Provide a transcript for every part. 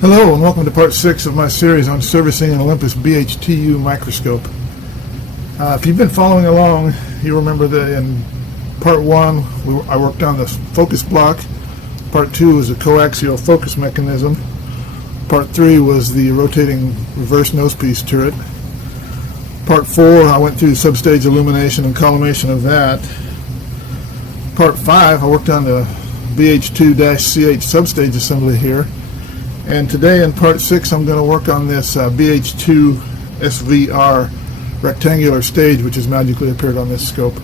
Hello and welcome to part 6 of my series on servicing an Olympus BH2 microscope. If you've been following along, you remember that in part 1 I worked on the focus block, part 2 was the coaxial focus mechanism, part 3 was the rotating reverse nosepiece turret, part 4 I went through substage illumination and collimation of that, part 5 I worked on the BH2-SVR substage assembly here. And today in part 6 I'm going to work on this BH2-SVR rectangular stage, which has magically appeared on this scope.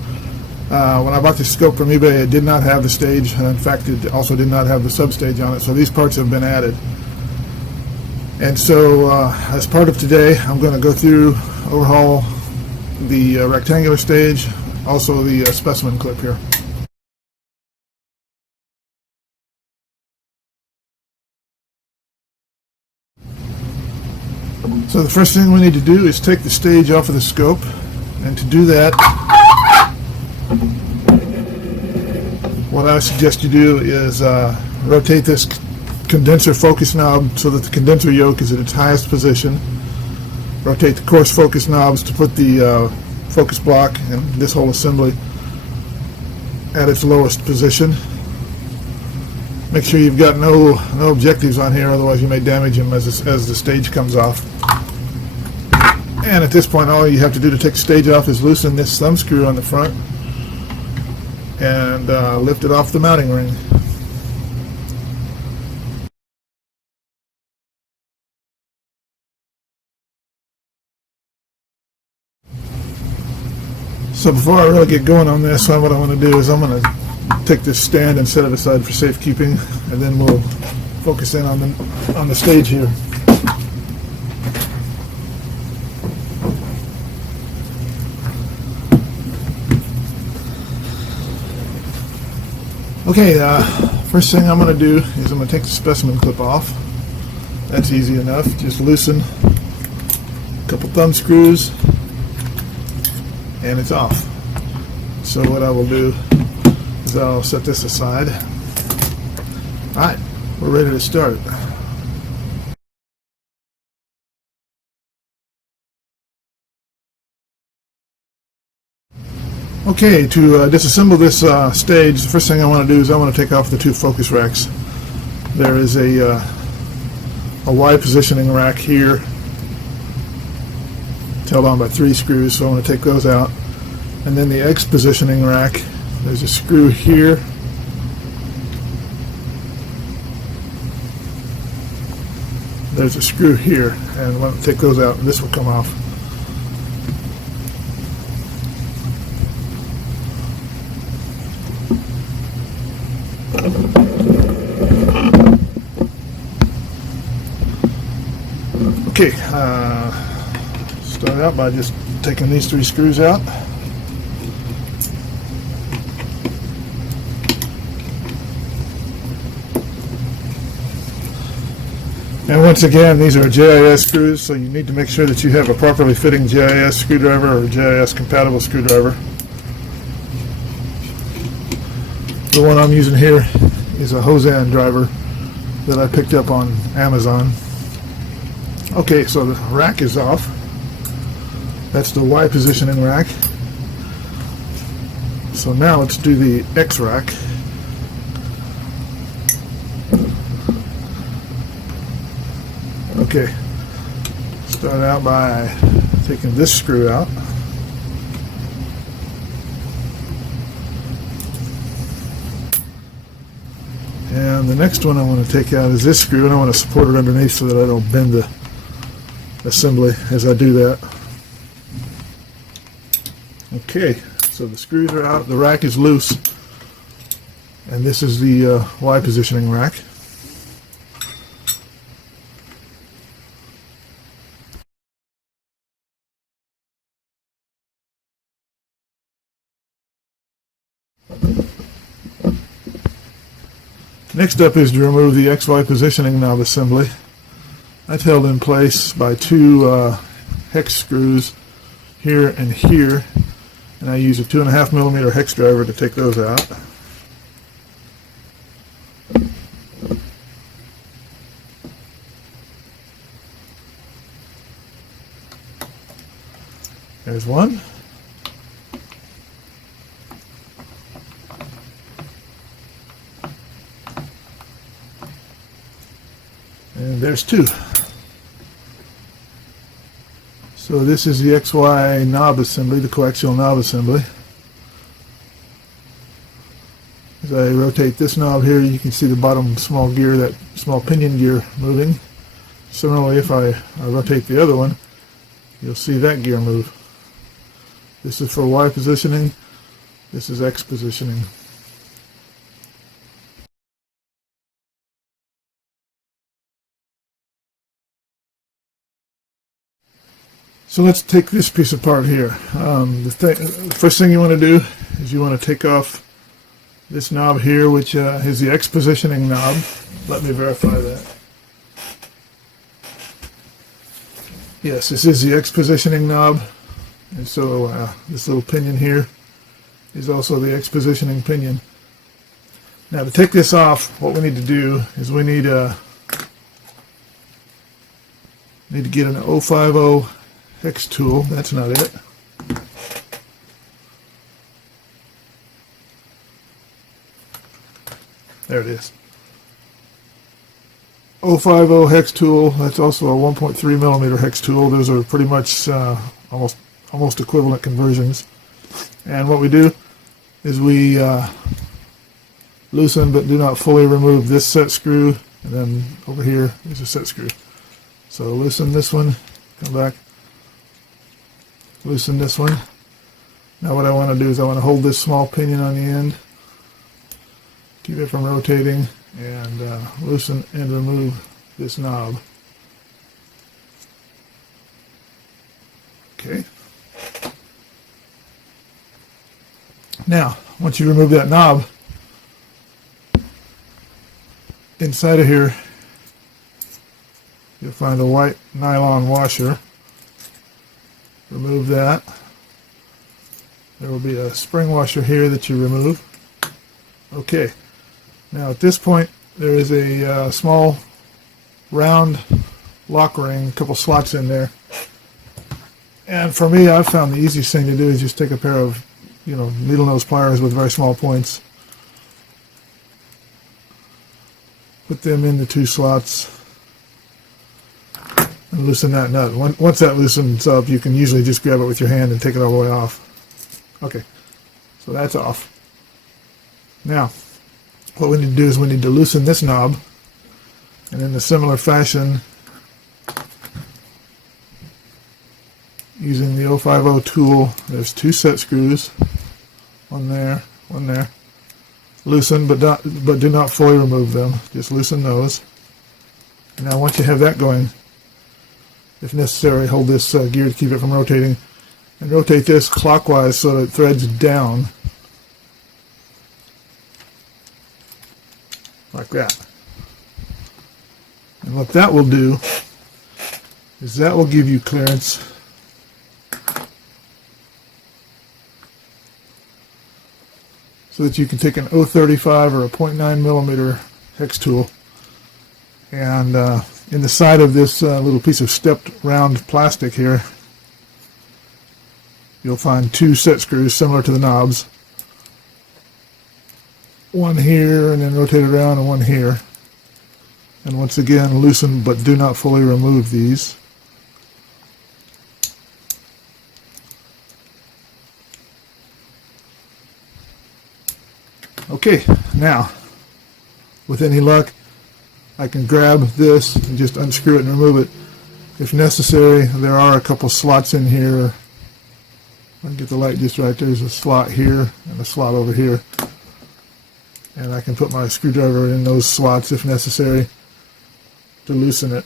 When I bought this scope from eBay, it did not have the stage, and in fact it also did not have the substage on it, so these parts have been added. And so as part of today I'm going to go through, overhaul the rectangular stage, also the specimen clip here. So the first thing we need to do is take the stage off of the scope, and to do that what I suggest you do is rotate this condenser focus knob so that the condenser yoke is at its highest position. Rotate the coarse focus knobs to put the focus block and this whole assembly at its lowest position. Make sure you've got no objectives on here, otherwise you may damage them as the stage comes off. And at this point all you have to do to take the stage off is loosen this thumb screw on the front and lift it off the mounting ring. So before I really get going on this, what I want to do is I'm going to take this stand and set it aside for safekeeping, and then we'll focus in on the stage here. Okay, first thing I'm going to do is I'm going to take the specimen clip off. That's easy enough. Just loosen a couple thumb screws and it's off. So what I will do is I'll set this aside. Alright, we're ready to start. Okay, to disassemble this stage, the first thing I want to do is I want to take off the two focus racks. There is a Y positioning rack here. It's held on by 3 screws, so I want to take those out. And then the X positioning rack, there's a screw here. There's a screw here, and when I take those out, this will come off. Okay, start out by just taking these 3 screws out. And once again, these are JIS screws, so you need to make sure that you have a properly fitting JIS screwdriver or JIS compatible screwdriver. The one I'm using here is a Hosan driver that I picked up on Amazon. Okay, so the rack is off. That's the Y positioning rack. So now let's do the X rack. Okay, start out by taking this screw out. And the next one I want to take out is this screw, and I want to support it underneath so that I don't bend the assembly as I do that. Okay, so the screws are out, the rack is loose, and this is the Y positioning rack. Next up is to remove the XY positioning knob assembly. That's held in place by 2 hex screws here and here, and I use a 2.5mm hex driver to take those out. There's one. And there's two. So this is the XY knob assembly, the coaxial knob assembly. As I rotate this knob here, you can see the bottom small gear, that small pinion gear moving. Similarly, if I rotate the other one, you'll see that gear move. This is for Y positioning, this is X positioning. So let's take this piece apart here. The first thing you want to do is you want to take off this knob here, which is the X positioning knob. Let me verify that. Yes, this is the X positioning knob, and so this little pinion here is also the X positioning pinion. Now to take this off, what we need to do is we need to get an 050 hex tool. That's not it. There it is. 050 hex tool. That's also a 1.3 millimeter hex tool. Those are pretty much almost equivalent conversions. And what we do is we loosen but do not fully remove this set screw, and then over here is a set screw. So loosen this one, come back, loosen this one. Now what I want to do is I want to hold this small pinion on the end, keep it from rotating, and loosen and remove this knob. Okay. Now, once you remove that knob, inside of here you'll find a white nylon washer. Remove that. There will be a spring washer here that you remove. Okay. Now at this point there is a small round lock ring, a couple slots in there. And for me, I've found the easiest thing to do is just take a pair of, needle nose pliers with very small points. Put them in the two slots and loosen that nut. Once that loosens up, you can usually just grab it with your hand and take it all the way off. Okay, so that's off. Now, what we need to do is we need to loosen this knob, and in a similar fashion, using the 050 tool, there's two set screws, one there, one there. Loosen, but do not fully remove them. Just loosen those. And now once you have that going, if necessary, hold this gear to keep it from rotating, and rotate this clockwise so that it threads down, like that. And what that will do is that will give you clearance so that you can take an 035 or a 0.9 millimeter hex tool, and in the side of this little piece of stepped round plastic here, you'll find two set screws similar to the knobs. One here, and then rotate it around, and one here. And once again, loosen but do not fully remove these. Okay, now, with any luck, I can grab this and just unscrew it and remove it. If necessary, there are a couple slots in here. I can get the light just right. There's a slot here and a slot over here. And I can put my screwdriver in those slots if necessary to loosen it.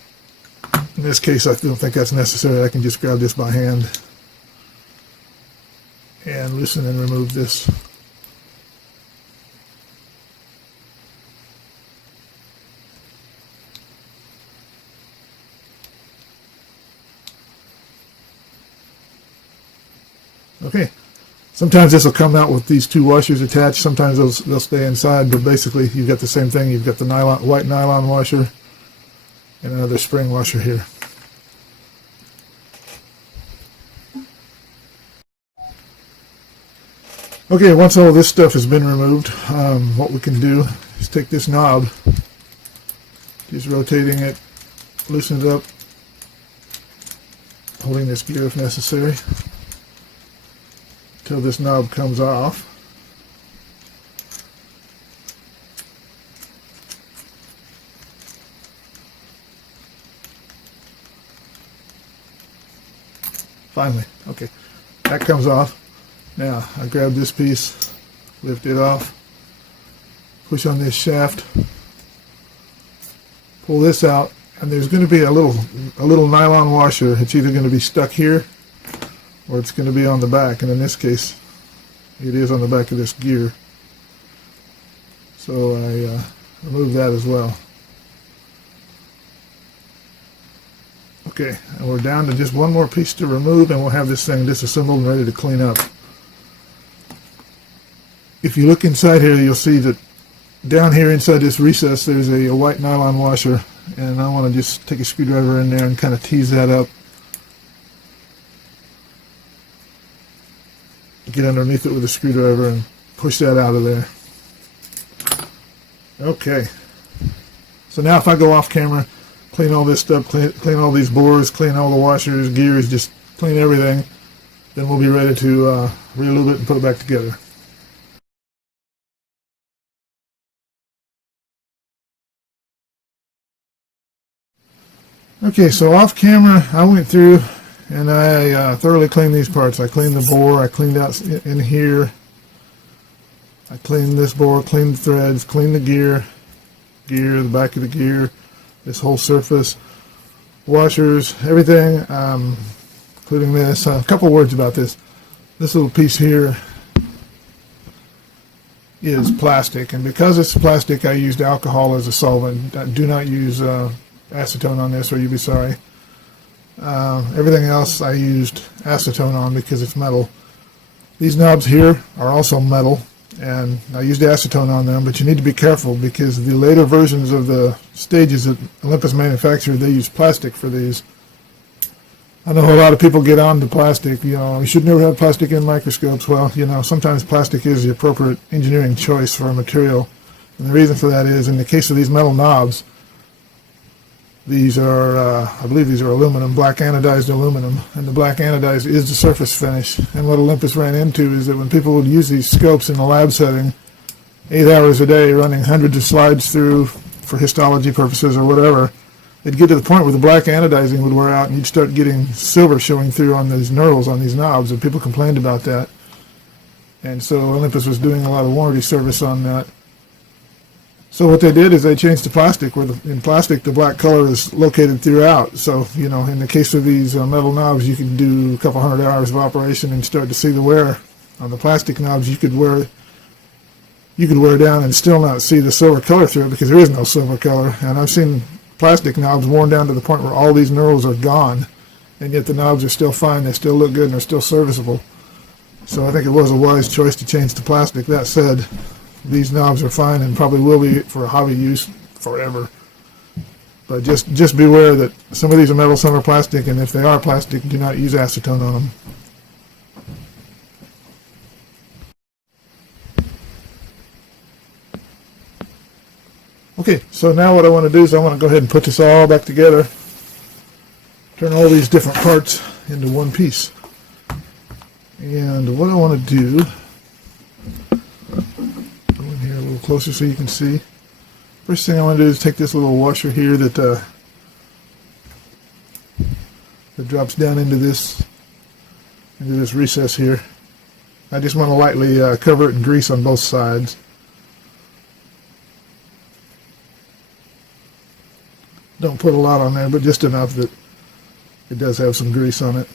In this case, I don't think that's necessary. I can just grab this by hand and loosen and remove this. Okay, sometimes this will come out with these two washers attached, sometimes they'll stay inside, but basically you've got the same thing. You've got the white nylon washer and another spring washer here. Okay, once all this stuff has been removed, what we can do is take this knob, just rotating it, loosen it up, holding this gear if necessary, until this knob comes off. Finally, okay, that comes off. Now, I grab this piece, lift it off, push on this shaft, pull this out, and there's going to be a little nylon washer. It's either going to be stuck here or it's going to be on the back, and in this case, it is on the back of this gear. So I remove that as well. Okay, and we're down to just one more piece to remove, and we'll have this thing disassembled and ready to clean up. If you look inside here, you'll see that down here inside this recess there's a white nylon washer, and I want to just take a screwdriver in there and kind of tease that up. Get underneath it with a screwdriver and push that out of there. Okay. So now if I go off camera, clean all this stuff, clean all these bores, clean all the washers, gears, just clean everything, then we'll be ready to re-lube it and put it back together. Okay, so off camera, I went through and I thoroughly cleaned these parts. I cleaned the bore, I cleaned out in here, I cleaned this bore, cleaned the threads, cleaned the gear, the back of the gear, this whole surface, washers, everything, including this. A couple words about this. This little piece here is plastic, and because it's plastic, I used alcohol as a solvent. Do not use acetone on this or you'll be sorry. Everything else I used acetone on because it's metal. These knobs here are also metal, and I used acetone on them, but you need to be careful because the later versions of the stages that Olympus manufactured, they use plastic for these. I know a lot of people get on to plastic, you know, you should never have plastic in microscopes. Well, you know, sometimes plastic is the appropriate engineering choice for a material, and the reason for that is in the case of these metal knobs, these are, I believe these are aluminum, black anodized aluminum, and the black anodized is the surface finish. And what Olympus ran into is that when people would use these scopes in a lab setting, 8 hours a day, running hundreds of slides through for histology purposes or whatever, it'd get to the point where the black anodizing would wear out and you'd start getting silver showing through on these knurls, on these knobs, and people complained about that. And so Olympus was doing a lot of warranty service on that. So what they did is they changed to plastic, where in plastic the black color is located throughout. So, you know, in the case of these metal knobs, you can do a couple hundred hours of operation and start to see the wear. On the plastic knobs, you could wear down and still not see the silver color through it because there is no silver color. And I've seen plastic knobs worn down to the point where all these knurls are gone, and yet the knobs are still fine, they still look good, and they're still serviceable. So I think it was a wise choice to change to plastic. That said, these knobs are fine and probably will be for hobby use forever. But just beware that some of these are metal, some are plastic, and if they are plastic, do not use acetone on them. Okay, so now what I want to do is I want to go ahead and put this all back together. Turn all these different parts into one piece. And what I want to do, go in here a little closer so you can see. First thing I want to do is take this little washer here that drops down into this recess here. I just want to lightly cover it in grease on both sides. Don't put a lot on there, but just enough that it does have some grease on it.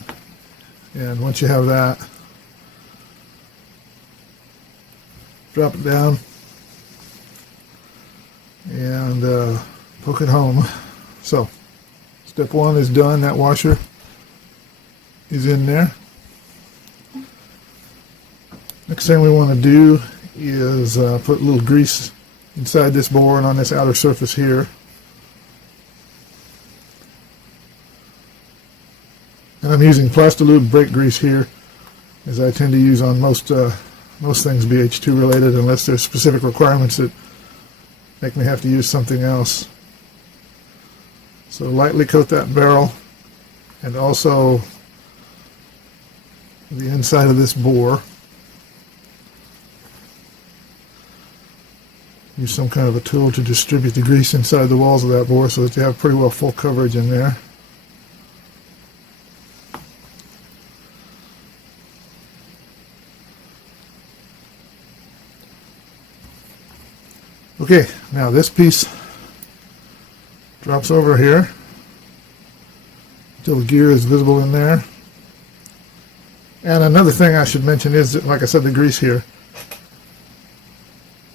And once you have that, drop it down and poke it home. So, step one is done. That washer is in there. Next thing we want to do is put a little grease inside this bore and on this outer surface here. And I'm using Plastilube brake grease here, as I tend to use on most most things BH2 related, unless there's specific requirements that make me have to use something else. So lightly coat that barrel, and also the inside of this bore. Use some kind of a tool to distribute the grease inside the walls of that bore so that you have pretty well full coverage in there. Okay, now this piece drops over here until the gear is visible in there. And another thing I should mention is that, like I said, the grease here.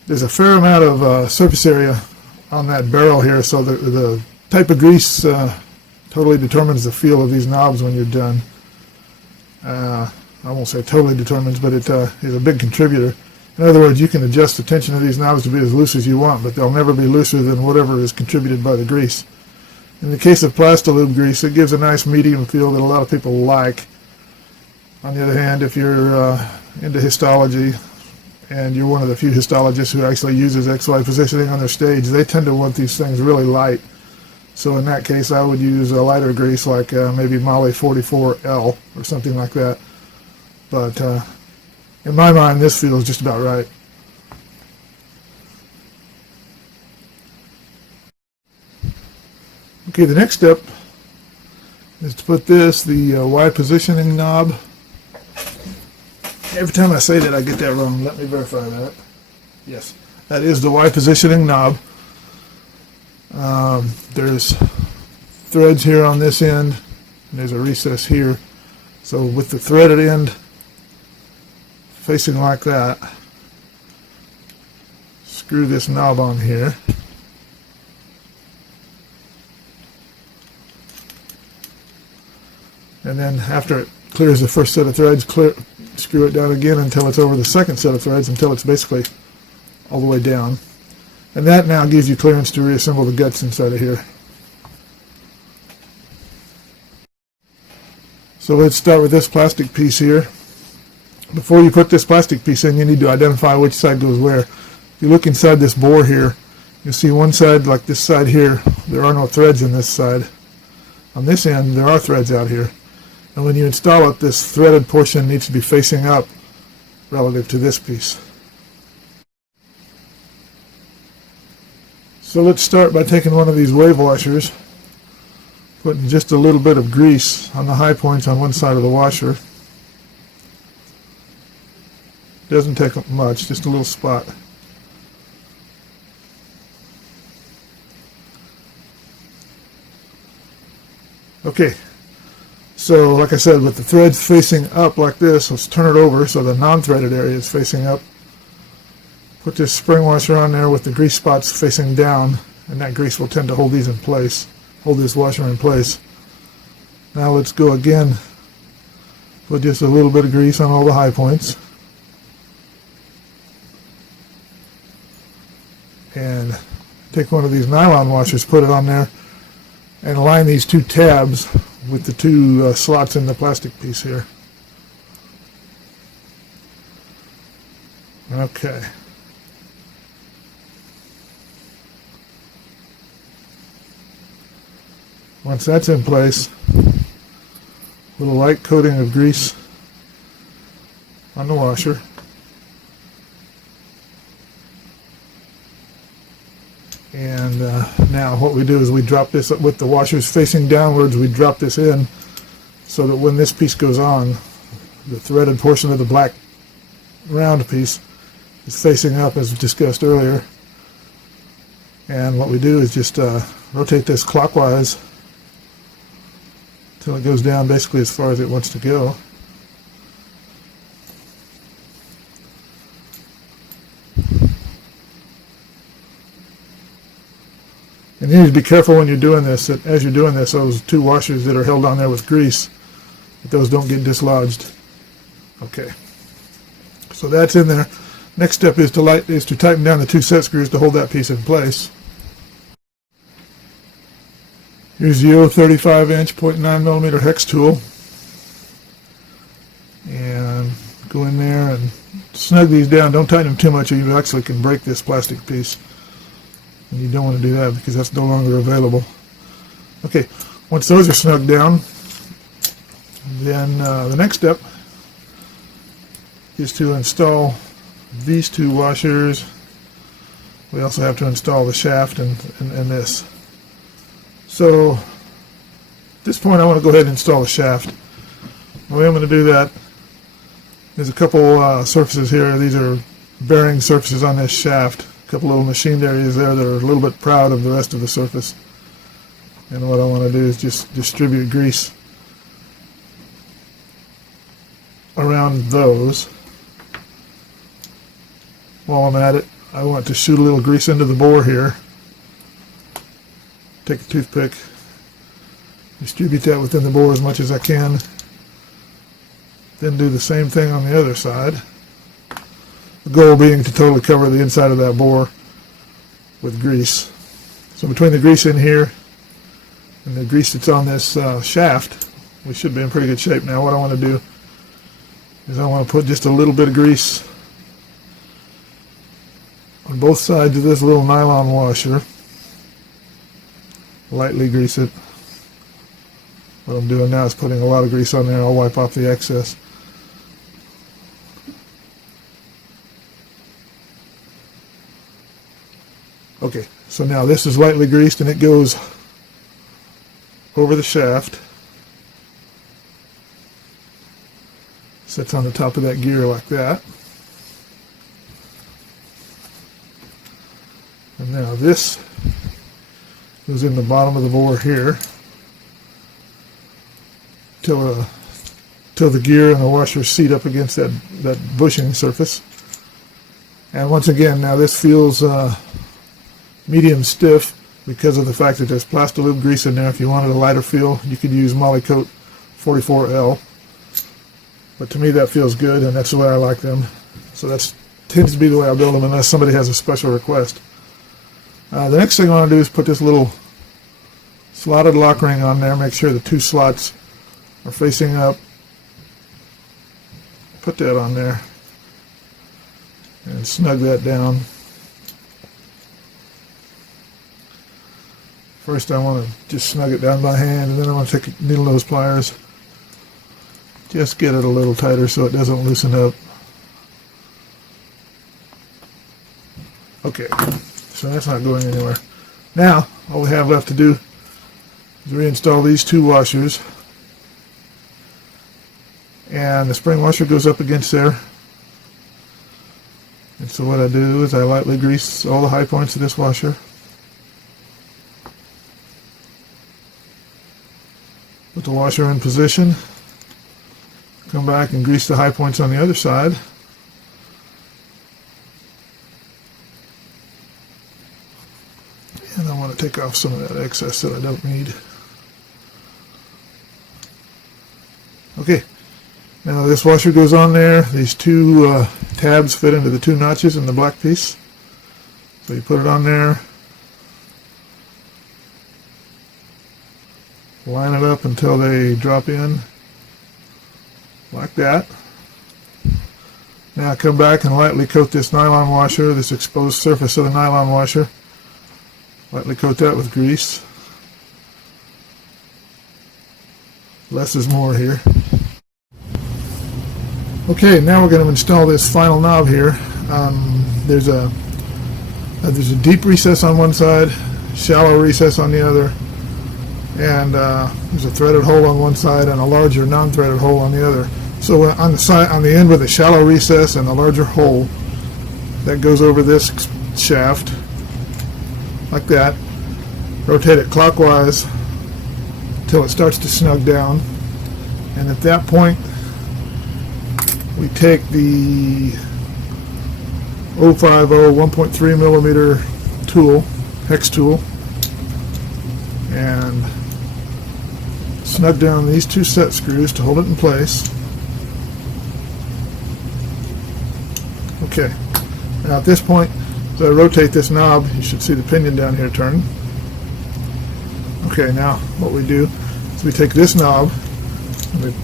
There's a fair amount of surface area on that barrel here, so the type of grease totally determines the feel of these knobs when you're done. I won't say totally determines, but it is a big contributor. In other words, you can adjust the tension of these knobs to be as loose as you want, but they'll never be looser than whatever is contributed by the grease. In the case of Plastilube grease, it gives a nice medium feel that a lot of people like. On the other hand, if you're into histology, and you're one of the few histologists who actually uses XY positioning on their stage, they tend to want these things really light. So in that case, I would use a lighter grease like maybe Moly 44L or something like that. But in my mind, this feels just about right. Okay, the next step is to put the Y positioning knob. Every time I say that, I get that wrong. Let me verify that. Yes, that is the Y positioning knob. There's threads here on this end, and there's a recess here. So with the threaded end facing like that, screw this knob on here. And then after it clears the first set of threads, screw it down again until it's over the second set of threads, until it's basically all the way down. And that now gives you clearance to reassemble the guts inside of here. So let's start with this plastic piece here. Before you put this plastic piece in, you need to identify which side goes where. If you look inside this bore here, you'll see one side, like this side here, there are no threads in this side. On this end, there are threads out here. And when you install it, this threaded portion needs to be facing up relative to this piece. So let's start by taking one of these wave washers, putting just a little bit of grease on the high points on one side of the washer. Doesn't take much, just a little spot. Okay. So, like I said, with the threads facing up like this, let's turn it over so the non-threaded area is facing up. Put this spring washer on there with the grease spots facing down, and that grease will tend to hold these in place, hold this washer in place. Now let's go again. Put just a little bit of grease on all the high points. And take one of these nylon washers, put it on there, and align these two tabs with the two slots in the plastic piece here. Okay. Once that's in place, with a light coating of grease on the washer, and now what we do is we drop this up with the washers facing downwards. We drop this in so that when this piece goes on, the threaded portion of the black round piece is facing up, as discussed earlier. And what we do is just rotate this clockwise until it goes down basically as far as it wants to go. And you need to be careful when you're doing this, that as you're doing this, those two washers that are held on there with grease, that those don't get dislodged. Okay. So that's in there. Next step is to tighten down the two set screws to hold that piece in place. Here's the 35-inch 0.9mm hex tool. And go in there and snug these down. Don't tighten them too much or you actually can break this plastic piece. And you don't want to do that because that's no longer available. Okay, once those are snugged down, then the next step is to install these two washers. We also have to install the shaft and this. So at this point I want to go ahead and install the shaft. The way I'm going to do that, there's a couple surfaces here. These are bearing surfaces on this shaft. A couple little machined areas there that are a little bit proud of the rest of the surface. And what I want to do is just distribute grease around those. While I'm at it, I want to shoot a little grease into the bore here. Take a toothpick, distribute that within the bore as much as I can. Then do the same thing on the other side. The goal being to totally cover the inside of that bore with grease. So between the grease in here and the grease that's on this shaft, we should be in pretty good shape. Now what I want to do is I want to put just a little bit of grease on both sides of this little nylon washer. Lightly grease it. What I'm doing now is putting a lot of grease on there. I'll wipe off the excess. Okay, so now this is lightly greased and it goes over the shaft. Sits on the top of that gear like that. And now this goes in the bottom of the bore here till the gear and the washer seat up against that bushing surface. And once again, now this feels medium stiff because of the fact that there's Plastilube grease in there. If you wanted a lighter feel, you could use Molykote 44L. But to me that feels good, and that's the way I like them. So that tends to be the way I build them unless somebody has a special request. The next thing I want to do is put this little slotted lock ring on there. Make sure the two slots are facing up. Put that on there and snug that down. First I want to just snug it down by hand, and then I want to take needle nose pliers. Just get it a little tighter so it doesn't loosen up. Okay, so that's not going anywhere. Now, all we have left to do is reinstall these two washers. And the spring washer goes up against there. And so what I do is I lightly grease all the high points of this washer. Put the washer in position. Come back and grease the high points on the other side. And I want to take off some of that excess that I don't need. Okay, now this washer goes on there. These two tabs fit into the two notches in the black piece. So you put it on there. Line it up until they drop in. Like that. Now come back and lightly coat this nylon washer, this exposed surface of the nylon washer. Lightly coat that with grease. Less is more here. Okay, now we're going to install this final knob here. There's a deep recess on one side, shallow recess on the other, and there's a threaded hole on one side and a larger non-threaded hole on the other. So on the side, on the end with a shallow recess and a larger hole that goes over this shaft, like that. Rotate it clockwise until it starts to snug down, and at that point we take the 050 1.3 millimeter tool, hex tool, and snug down these two set screws to hold it in place. Okay, now at this point, as I rotate this knob, you should see the pinion down here turn. Okay, now what we do is we take this knob and we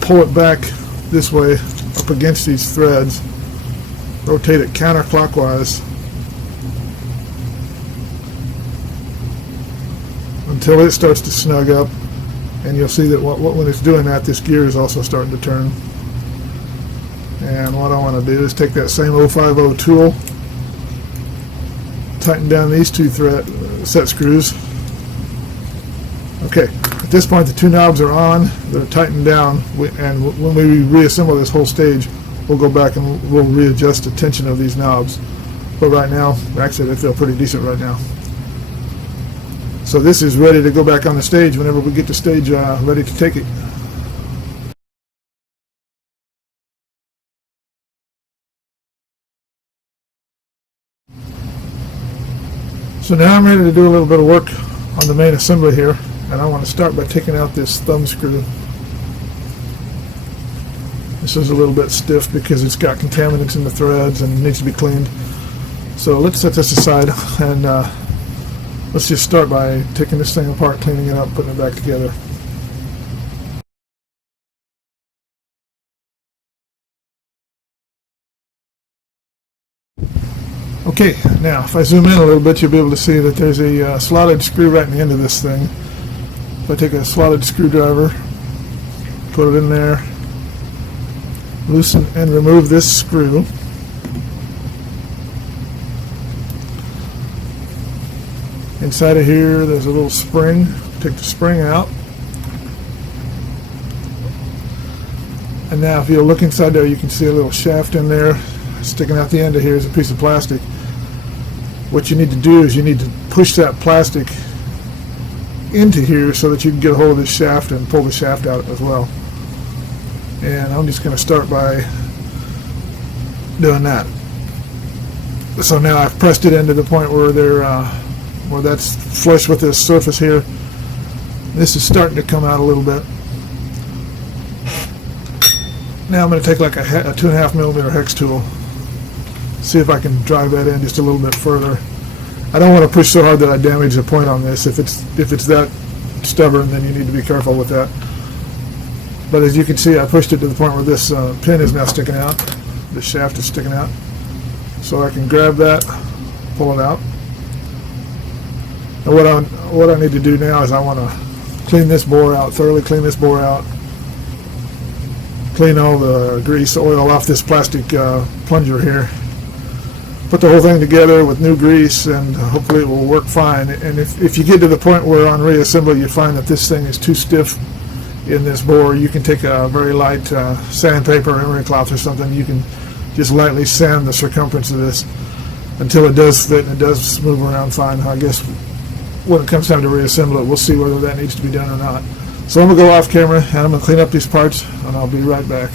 pull it back this way up against these threads, rotate it counterclockwise until it starts to snug up, and you'll see that when it's doing that, this gear is also starting to turn. And what I want to do is take that same 050 tool, tighten down these two set screws. Okay, at this point the two knobs are on, they're tightened down, and when we reassemble this whole stage, we'll go back and we'll readjust the tension of these knobs. But right now, actually they feel pretty decent right now. So this is ready to go back on the stage whenever we get the stage ready to take it. So now I'm ready to do a little bit of work on the main assembly here, and I want to start by taking out this thumb screw. This is a little bit stiff because it's got contaminants in the threads and needs to be cleaned. So let's set this aside, and let's just start by taking this thing apart, cleaning it up, putting it back together. Okay, now if I zoom in a little bit, you'll be able to see that there's a slotted screw right in the end of this thing. If I take a slotted screwdriver, put it in there, loosen and remove this screw. Inside of here, there's a little spring. Take the spring out. And now if you'll look inside there, you can see a little shaft in there. Sticking out the end of here is a piece of plastic. What you need to do is you need to push that plastic into here so that you can get a hold of this shaft and pull the shaft out as well. And I'm just going to start by doing that. So now I've pressed it into the point where where that's flush with this surface here. This is starting to come out a little bit. Now I'm going to take like a 2.5 millimeter hex tool, see if I can drive that in just a little bit further. I don't want to push so hard that I damage the point on this. If it's that stubborn, then you need to be careful with that. But as you can see, I pushed it to the point where this pin is now sticking out. The shaft is sticking out. So I can grab that, pull it out. And what I need to do now is I want to clean this bore out, thoroughly clean this bore out. Clean all the grease, oil off this plastic plunger here. Put the whole thing together with new grease, and hopefully it will work fine. And if you get to the point where on reassembly you find that this thing is too stiff in this bore, you can take a very light sandpaper or emery cloth or something. You can just lightly sand the circumference of this until it does fit and it does move around fine. I guess when it comes time to reassemble it, we'll see whether that needs to be done or not. So I'm going to go off camera and I'm going to clean up these parts, and I'll be right back.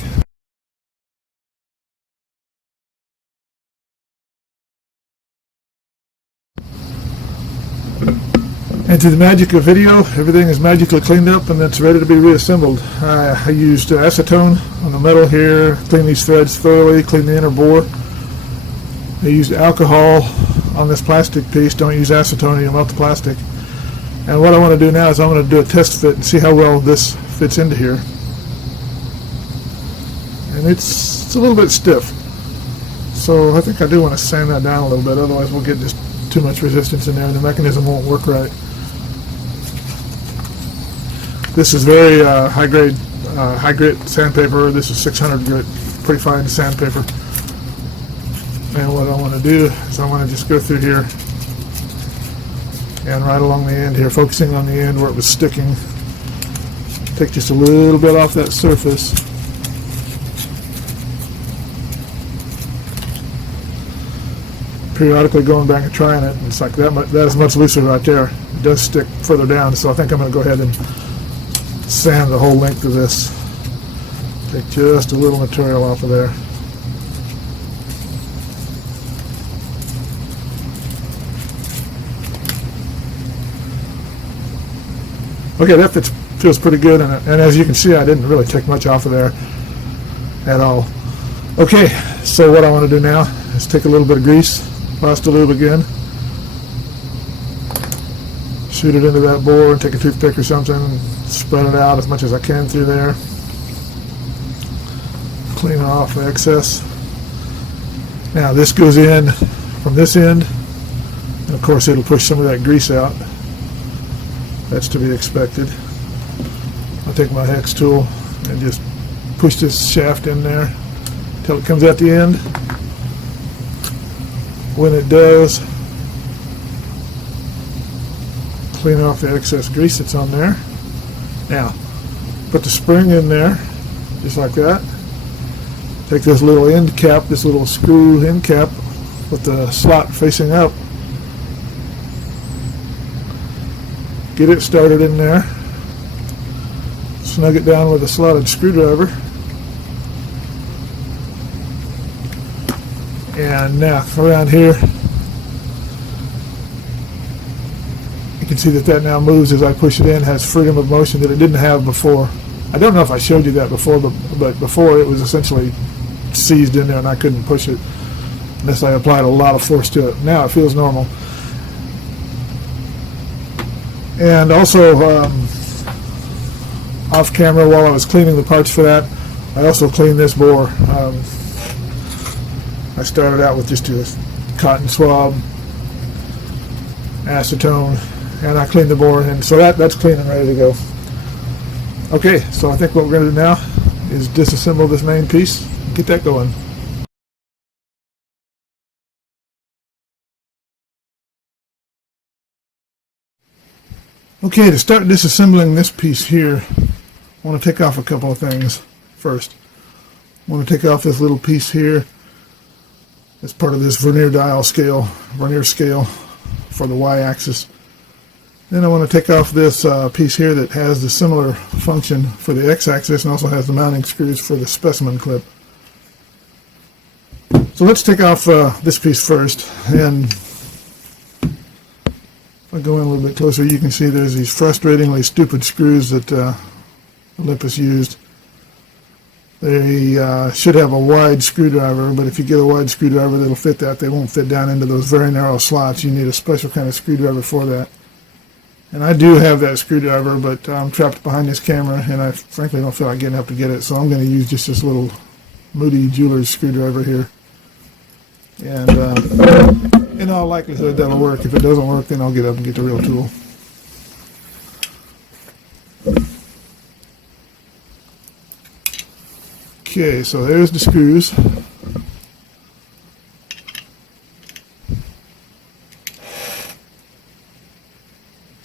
And to the magic of video, everything is magically cleaned up and it's ready to be reassembled. I used acetone on the metal here, clean these threads thoroughly, clean the inner bore. I used alcohol on this plastic piece. Don't use acetone or you'll melt the plastic. And what I want to do now is I'm going to do a test fit and see how well this fits into here. And it's a little bit stiff. So I think I do want to sand that down a little bit, otherwise we'll get just too much resistance in there and the mechanism won't work right. This is very high grit sandpaper. This is 600 grit, pretty fine sandpaper. And what I want to do is I want to just go through here and right along the end here, focusing on the end where it was sticking. Take just a little bit off that surface. Periodically going back and trying it. It's like that is much looser right there. It does stick further down, so I think I'm going to go ahead and sand the whole length of this. Take just a little material off of there. Okay, that feels pretty good, and as you can see, I didn't really take much off of there at all. Okay, so what I want to do now is take a little bit of grease, Pasta lube again, shoot it into that bore, and take a toothpick or something, and spread it out as much as I can through there. cleaner off the excess. Now this goes in from this end, and of course it'll push some of that grease out. That's to be expected. I'll take my hex tool and just push this shaft in there until it comes out the end. When it does, clean off the excess grease that's on there. Now, put the spring in there, just like that. Take this little end cap, this little screw end cap with the slot facing up. Get it started in there. Snug it down with a slotted screwdriver. And now, around here, you can see that now moves as I push it in, has freedom of motion that it didn't have before. I don't know if I showed you that before, but before it was essentially seized in there and I couldn't push it unless I applied a lot of force to it. Now it feels normal. And also, off camera while I was cleaning the parts for that, I also cleaned this bore. I started out with just a cotton swab, acetone, and I cleaned the bore, and so that's clean and ready to go. Okay, so I think what we're going to do now is disassemble this main piece, get that going. Okay, to start disassembling this piece here, I want to take off a couple of things first. I want to take off this little piece here. It's part of this Vernier scale for the y-axis. Then I want to take off this piece here that has the similar function for the x-axis and also has the mounting screws for the specimen clip. So let's take off this piece first, and if I go in a little bit closer, you can see there's these frustratingly stupid screws that Olympus used. They should have a wide screwdriver, but if you get a wide screwdriver that'll fit that, they won't fit down into those very narrow slots. You need a special kind of screwdriver for that. And I do have that screwdriver, but I'm trapped behind this camera, and I frankly don't feel like getting up to get it, so I'm going to use just this little Moody Jeweler's screwdriver here. And in all likelihood, that'll work. If it doesn't work, then I'll get up and get the real tool. Okay, so there's the screws.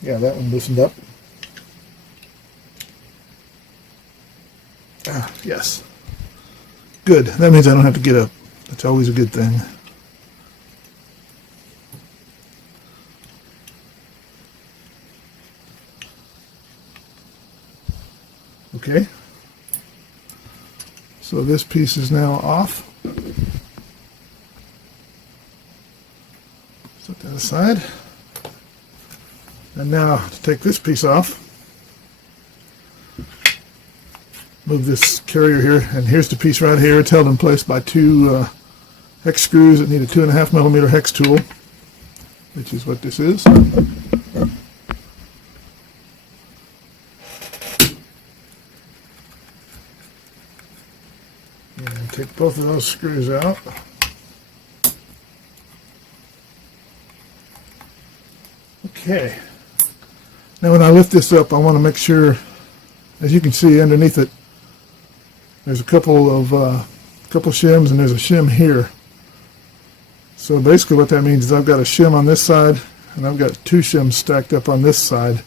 Yeah, that one loosened up. Ah, yes. Good. That means I don't have to get up. That's always a good thing. Okay. So this piece is now off. Set that aside. And now to take this piece off, move this carrier here, and here's the piece right here. It's held in place by two hex screws that need a 2.5 millimeter hex tool, which is what this is. And take both of those screws out. Okay. Now when I lift this up, I want to make sure, as you can see underneath it, there's a couple shims, and there's a shim here. So basically what that means is I've got a shim on this side, and I've got two shims stacked up on this side.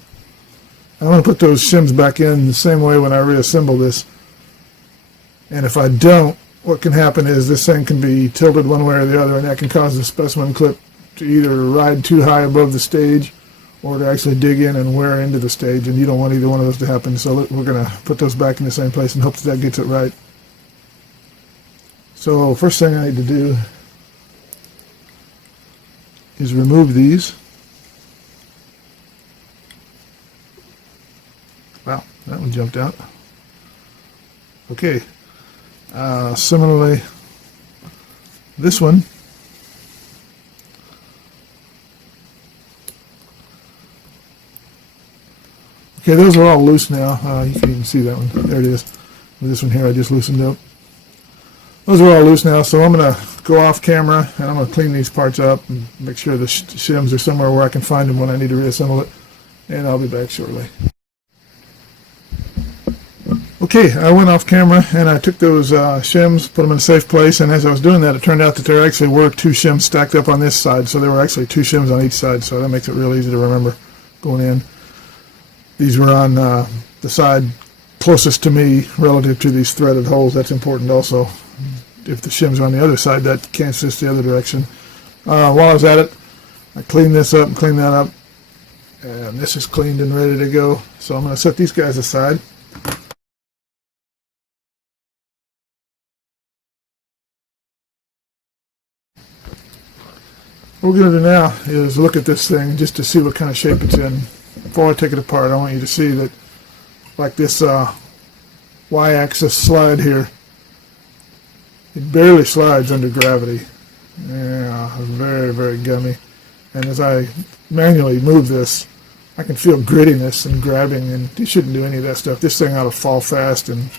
I want to put those shims back in the same way when I reassemble this. And if I don't, what can happen is this thing can be tilted one way or the other, and that can cause the specimen clip to either ride too high above the stage or to actually dig in and wear into the stage, and you don't want either one of those to happen. So we're going to put those back in the same place and hope that gets it right. So first thing I need to do is remove these. Wow, that one jumped out. Okay. Similarly, this one. Okay, those are all loose now. You can even see that one. There it is. This one here I just loosened up. those are all loose now, so I'm going to go off camera and I'm going to clean these parts up and make sure the shims are somewhere where I can find them when I need to reassemble it, and I'll be back shortly. Okay, I went off camera and I took those shims, put them in a safe place, and as I was doing that, it turned out that there actually were 2 shims stacked up on this side, so there were actually 2 shims on each side, so that makes it real easy to remember going in. These were on the side closest to me relative to these threaded holes. That's important also. If the shims are on the other side, that cancels the other direction. While I was at it, I cleaned this up and cleaned that up, and this is cleaned and ready to go. So I'm going to set these guys aside. What we're going to do now is look at this thing just to see what kind of shape it's in. Before I take it apart, I want you to see that, like this y-axis slide here, it barely slides under gravity. Yeah, very, very gummy. And as I manually move this, I can feel grittiness and grabbing, and you shouldn't do any of that stuff. This thing ought to fall fast and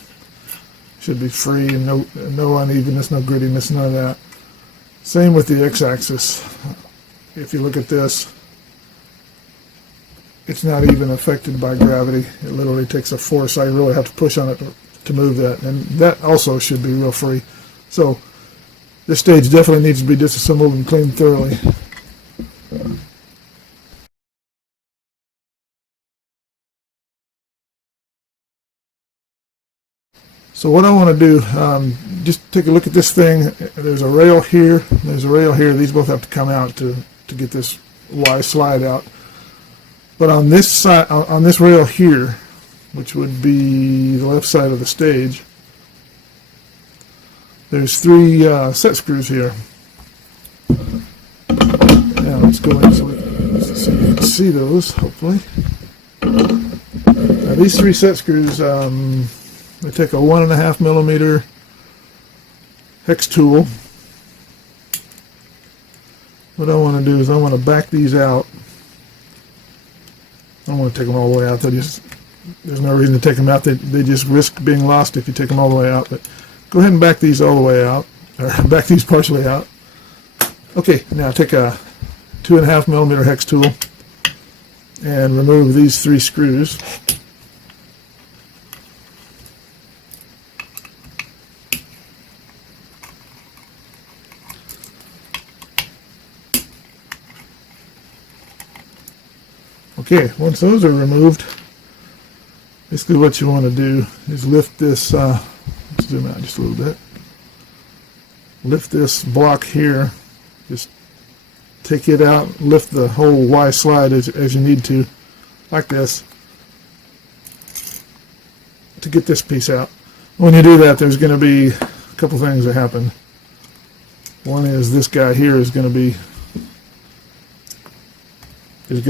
should be free, and no unevenness, no grittiness, none of that. Same with the x-axis. If you look at this, it's not even affected by gravity. It literally takes a force. I really have to push on it to move that, and that also should be real free. So this stage definitely needs to be disassembled and cleaned thoroughly. So what I want to do, just take a look at this thing. There's a rail here, there's a rail here. These both have to come out to get this Y slide out. But on this side, on this rail here, which would be the left side of the stage, there's 3 set screws here. Now let's go in so we can see those, hopefully. Now these 3 set screws, they take a 1.5 millimeter hex tool. What I want to do is I want to back these out. I don't want to take them all the way out. There's no reason to take them out. They just risk being lost if you take them all the way out. But go ahead and back these all the way out, or back these partially out. Okay, now take a 2.5 millimeter hex tool and remove these 3 screws. Okay, once those are removed, basically what you want to do is lift this, let's zoom out just a little bit, lift this block here, just take it out, lift the whole Y slide as you need to, like this, to get this piece out. When you do that, there's going to be a couple things that happen. One is this guy here is going to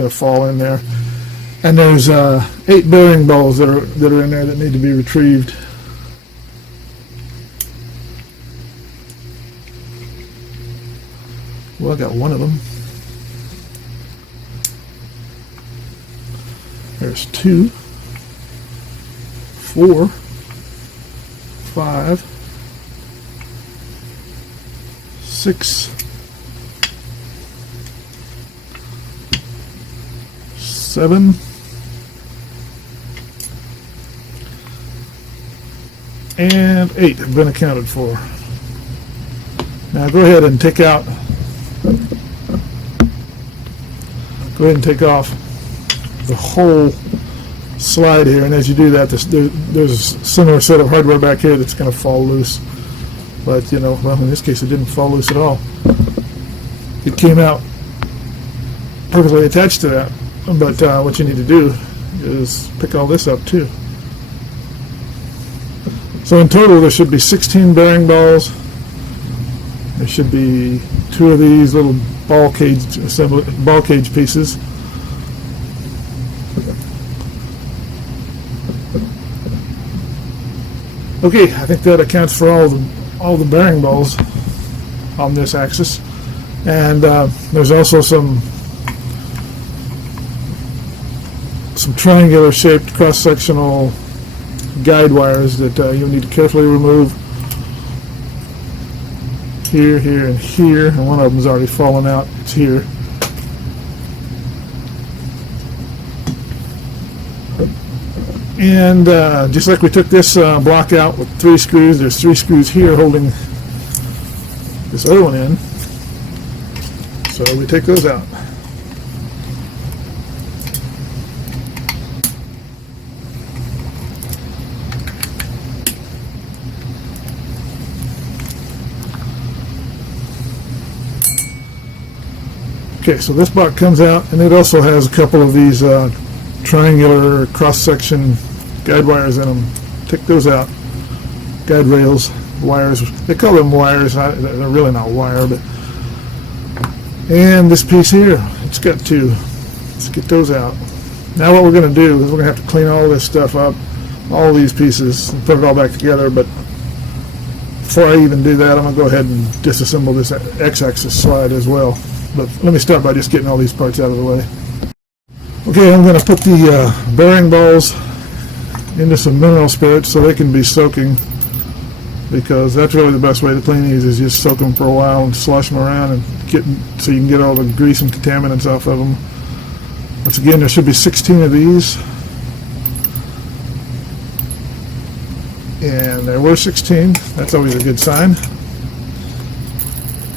fall in there, and there's 8 bearing balls that are in there that need to be retrieved. Well, I got one of them. There's 2, 4, 5, 6, 7, and 8 have been accounted for. Now go ahead and take out, go ahead and take off the whole slide here, and as you do that, there's a similar set of hardware back here that's going to fall loose. But, you know, well, in this case it didn't fall loose at all. It came out perfectly attached to that. But what you need to do is pick all this up too. So in total there should be 16 bearing balls. There should be 2 of these little ball cage pieces. Okay, I think that accounts for all the bearing balls on this axis. And there's also some triangular shaped cross-sectional guide wires that you'll need to carefully remove. here, here, and here, and one of them's already fallen out. It's here. And just like we took this block out with 3 screws, there's 3 screws here holding this other one in. So we take those out. Okay, so this block comes out, and it also has a couple of these triangular cross-section guide wires in them. Take those out. Guide rails, wires. They call them wires. They're really not wire, but. And this piece here, it's got 2. Let's get those out. Now what we're going to do is we're going to have to clean all this stuff up, all these pieces, and put it all back together. But before I even do that, I'm going to go ahead and disassemble this X-axis slide as well. But let me start by just getting all these parts out of the way. Okay, I'm going to put the bearing balls into some mineral spirits so they can be soaking, because that's really the best way to clean these, is just soak them for a while and slosh them around and so you can get all the grease and contaminants off of them. Once again, there should be 16 of these, and there were 16. That's always a good sign.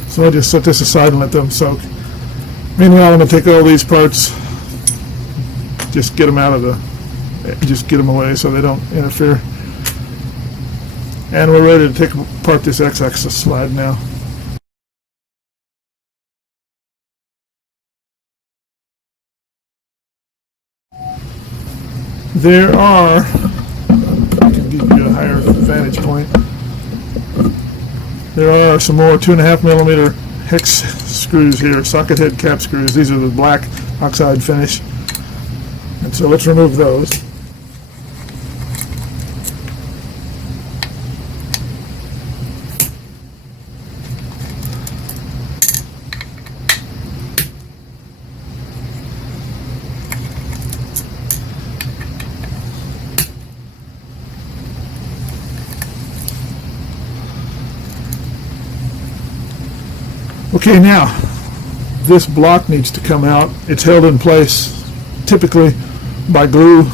So I'll just set this aside and let them soak. Meanwhile, I'm going to take all these parts, just get them out of just get them away so they don't interfere. And we're ready to take apart this X-axis slide now. There are, I can give you a higher vantage point. There are some more 2.5mm hex screws here, socket head cap screws. These are the black oxide finish. And so let's remove those. Okay, now this block needs to come out. It's held in place typically by glue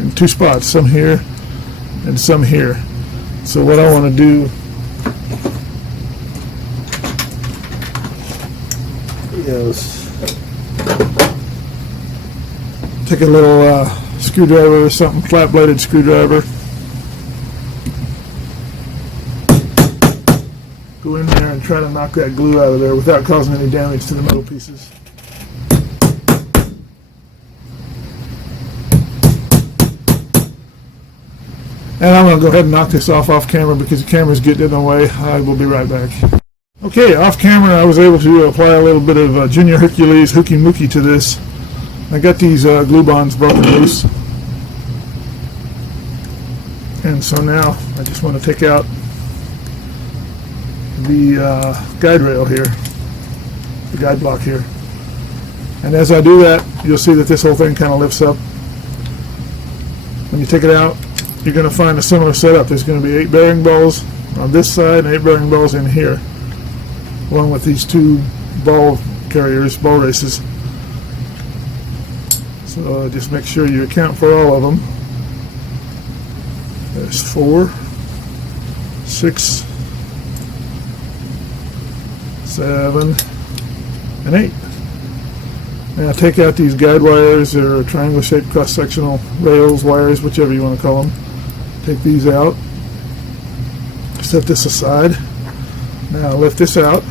in 2 spots, some here and some here. So what I want to do is take a little screwdriver or something, flat-bladed screwdriver, go in there and try to knock that glue out of there without causing any damage to the metal pieces. And I'm going to go ahead and knock this off camera because the camera's getting in the way. I will be right back. Okay, off camera I was able to apply a little bit of Junior Hercules Hooky Mookie to this. I got these glue bonds broken loose. And so now I just want to take out the guide rail here, the guide block here. And as I do that, you'll see that this whole thing kind of lifts up. When you take it out, you're going to find a similar setup. There's going to be 8 bearing balls on this side and 8 bearing balls in here, along with these 2 ball carriers, ball races. So just make sure you account for all of them. There's 4, 6, 7, and 8. Now take out these guide wires or triangle shaped cross-sectional rails, wires, whichever you want to call them. Take these out. Set this aside. Now lift this out.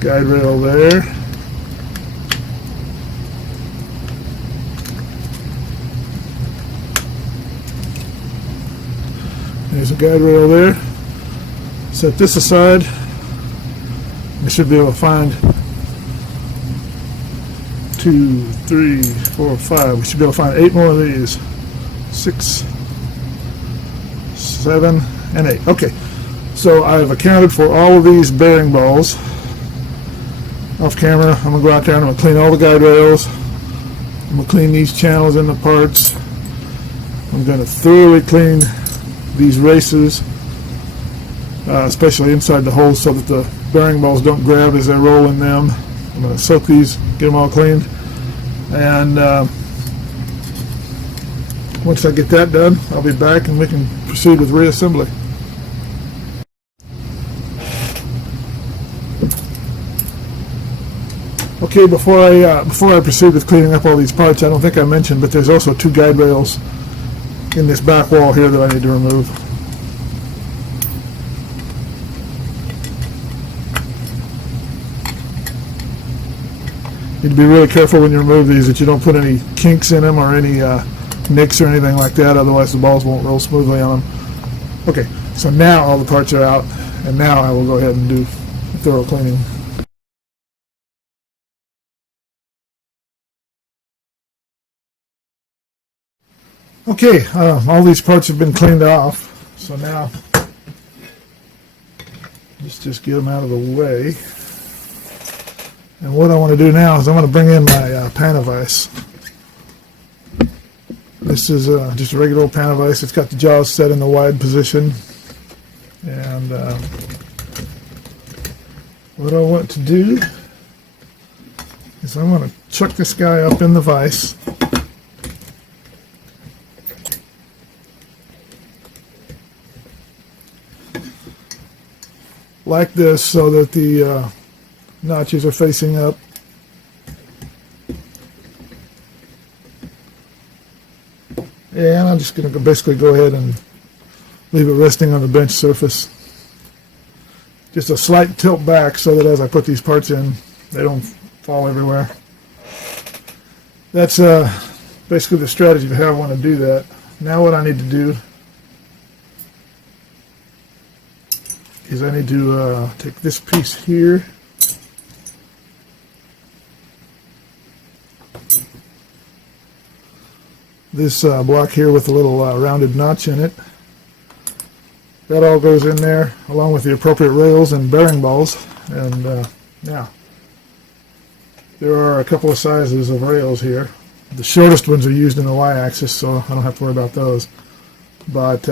Guide rail there. There's a guide rail there. Set this aside. We should be able to find 2, 3, 4, 5. We should be able to find 8 more of these. 6, 7, and 8. Okay, so I've accounted for all of these bearing balls. Off camera, I'm going to go out there and I'm going to clean all the guide rails, I'm going to clean these channels in the parts. I'm going to thoroughly clean these races, especially inside the holes, so that the bearing balls don't grab as I roll in them. I'm going to soak these, get them all cleaned, and once I get that done, I'll be back and we can proceed with reassembly. Okay, before I proceed with cleaning up all these parts, I don't think I mentioned, but there's also 2 guide rails in this back wall here that I need to remove. You need to be really careful when you remove these that you don't put any kinks in them or any nicks or anything like that, otherwise the balls won't roll smoothly on them. Okay, so now all the parts are out, and now I will go ahead and do thorough cleaning. Okay, all these parts have been cleaned off, so now let's just get them out of the way. And what I want to do now is I want to bring in my pan of ice. This is just a regular old pan of ice. It's got the jaws set in the wide position. And what I want to do is I want to chuck this guy up in the vise. Like this, so that the notches are facing up. And I'm just going to basically go ahead and leave it resting on the bench surface. Just a slight tilt back so that as I put these parts in, they don't fall everywhere. That's basically the strategy of how I want to do that. Now what I need to do is I need to take this piece here, this block here with a little rounded notch in it. That all goes in there along with the appropriate rails and bearing balls. And now there are a couple of sizes of rails here. The shortest ones are used in the y-axis, so I don't have to worry about those. But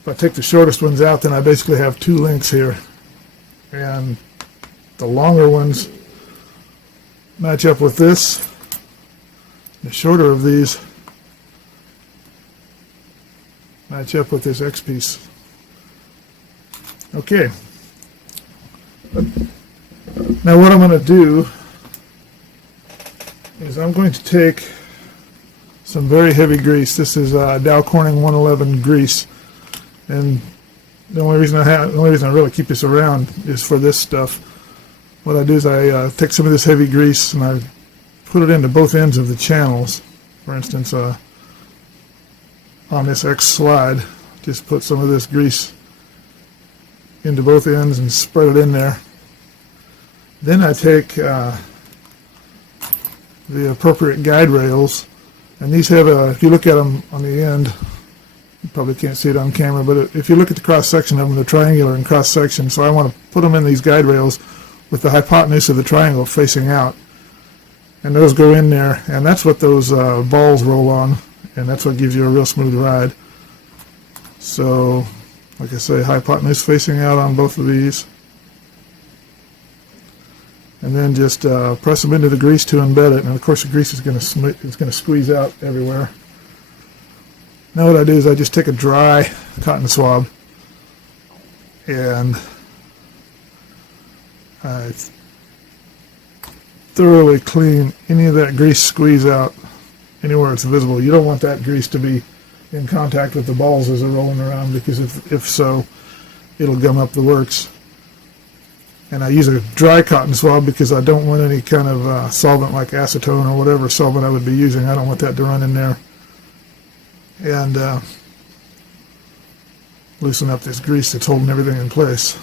if I take the shortest ones out, then I basically have 2 lengths here, and the longer ones match up with this. The shorter of these match up with this X piece. Okay. Now what I'm going to do is I'm going to take some very heavy grease. This is Dow Corning 111 grease. And the only reason I really keep this around is for this stuff. What I do is I take some of this heavy grease and I put it into both ends of the channels. For instance, on this X slide, just put some of this grease into both ends and spread it in there. Then I take the appropriate guide rails, and these have if you look at them on the end, you probably can't see it on camera, but if you look at the cross section of them, they're triangular in cross section. So I want to put them in these guide rails with the hypotenuse of the triangle facing out, and those go in there, and that's what those balls roll on, and that's what gives you a real smooth ride. So, like I say, hypotenuse facing out on both of these, and then just press them into the grease to embed it, and of course the grease is going to squeeze out everywhere. Now what I do is I just take a dry cotton swab and I thoroughly clean any of that grease squeeze out anywhere it's visible. You don't want that grease to be in contact with the balls as they're rolling around, because if so, it'll gum up the works. And I use a dry cotton swab because I don't want any kind of solvent like acetone or whatever solvent I would be using. I don't want that to run in there and loosen up this grease that's holding everything in place.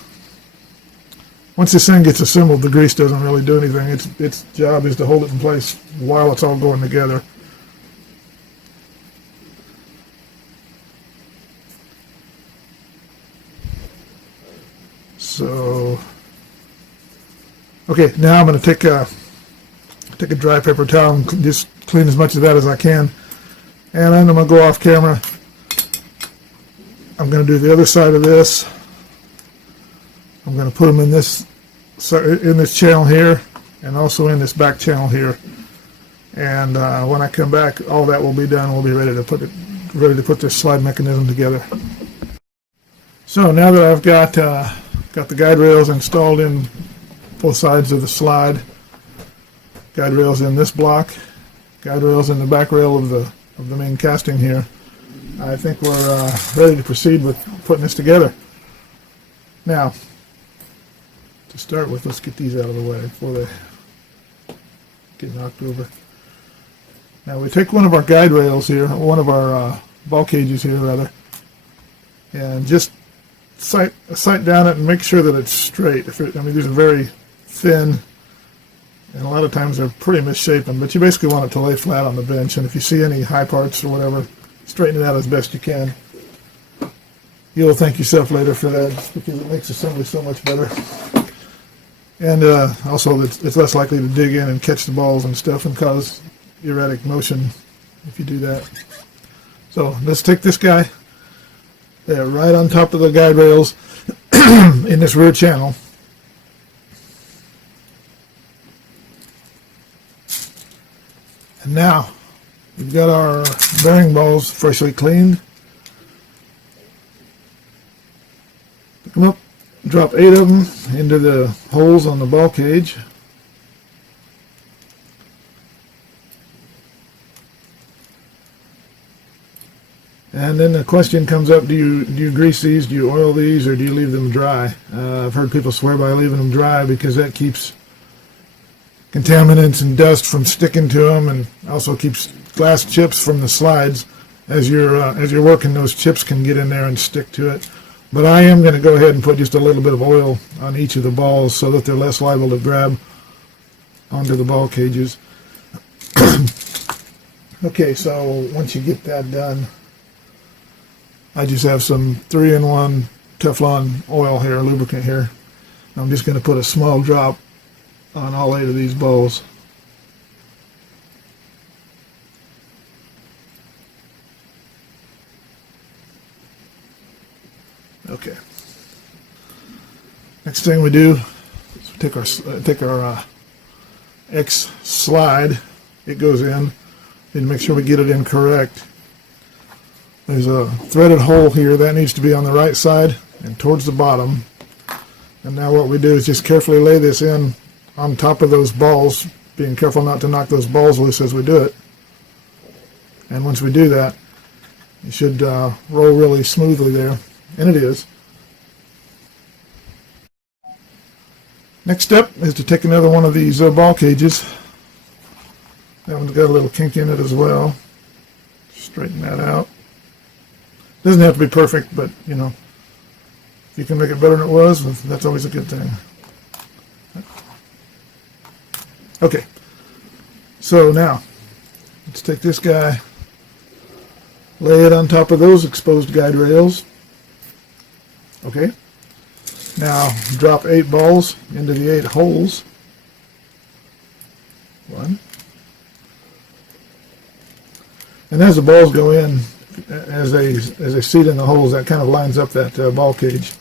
Once this thing gets assembled, the grease doesn't really do anything. Its job is to hold it in place while it's all going together. So Okay, now I'm going to take a dry paper towel and just clean as much of that as I can. And I'm going to go off camera. I'm going to do the other side of this. I'm going to put them in this channel here, and also in this back channel here. And when I come back, all that will be done. We'll be ready to put this slide mechanism together. So now that I've got the guide rails installed in both sides of the slide, guide rails in this block, guide rails in the back rail of the main casting here, I think we're ready to proceed with putting this together. Now, to start with, let's get these out of the way before they get knocked over. Now we take one of our guide rails here, one of our ball cages here rather, and just sight down it and make sure that it's straight. I mean, these are very thin, and a lot of times they're pretty misshapen, but you basically want it to lay flat on the bench, and if you see any high parts or whatever, straighten it out as best you can. You'll thank yourself later for that, just because it makes assembly so much better. And also it's less likely to dig in and catch the balls and stuff and cause erratic motion if you do that. So let's take this guy there right on top of the guide rails in this rear channel. And now we've got our bearing balls freshly cleaned. Pick them up, drop 8 of them into the holes on the ball cage. And then the question comes up, do you grease these, do you oil these, or do you leave them dry? I've heard people swear by leaving them dry because that keeps contaminants and dust from sticking to them, and also keeps glass chips from the slides. As you're working, those chips can get in there and stick to it. But I am going to go ahead and put just a little bit of oil on each of the balls so that they're less liable to grab onto the ball cages. Okay, so once you get that done, I just have some 3-in-1 Teflon oil here, lubricant here. I'm just going to put a small drop on all 8 of these balls. Okay. Next thing we do is we take our X slide. It goes in. Need to make sure we get it in correct. There's a threaded hole here that needs to be on the right side and towards the bottom. And now what we do is just carefully lay this in on top of those balls, being careful not to knock those balls loose as we do it. And once we do that, it should roll really smoothly there. And it is. Next step is to take another one of these ball cages. That one's got a little kink in it as well. Straighten that out. Doesn't have to be perfect, but you know, if you can make it better than it was, that's always a good thing. Okay, so now let's take this guy, lay it on top of those exposed guide rails. Okay, now drop 8 balls into the 8 holes. 1. And as the balls go in, as they seat in the holes, that kind of lines up that ball cage.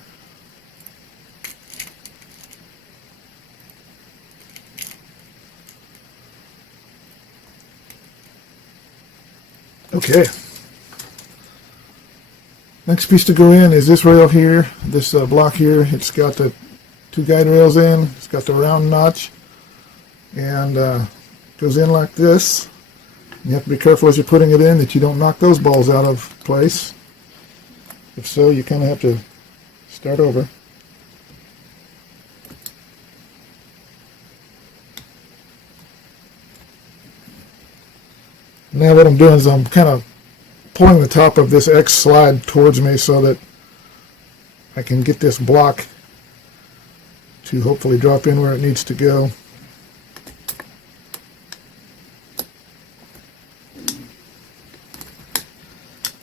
Okay. Next piece to go in is this rail here, this block here. It's got the 2 guide rails in. It's got the round notch, and goes in like this. You have to be careful as you're putting it in that you don't knock those balls out of place. If so, you kind of have to start over. Now what I'm doing is I'm kind of pulling the top of this X slide towards me so that I can get this block to hopefully drop in where it needs to go.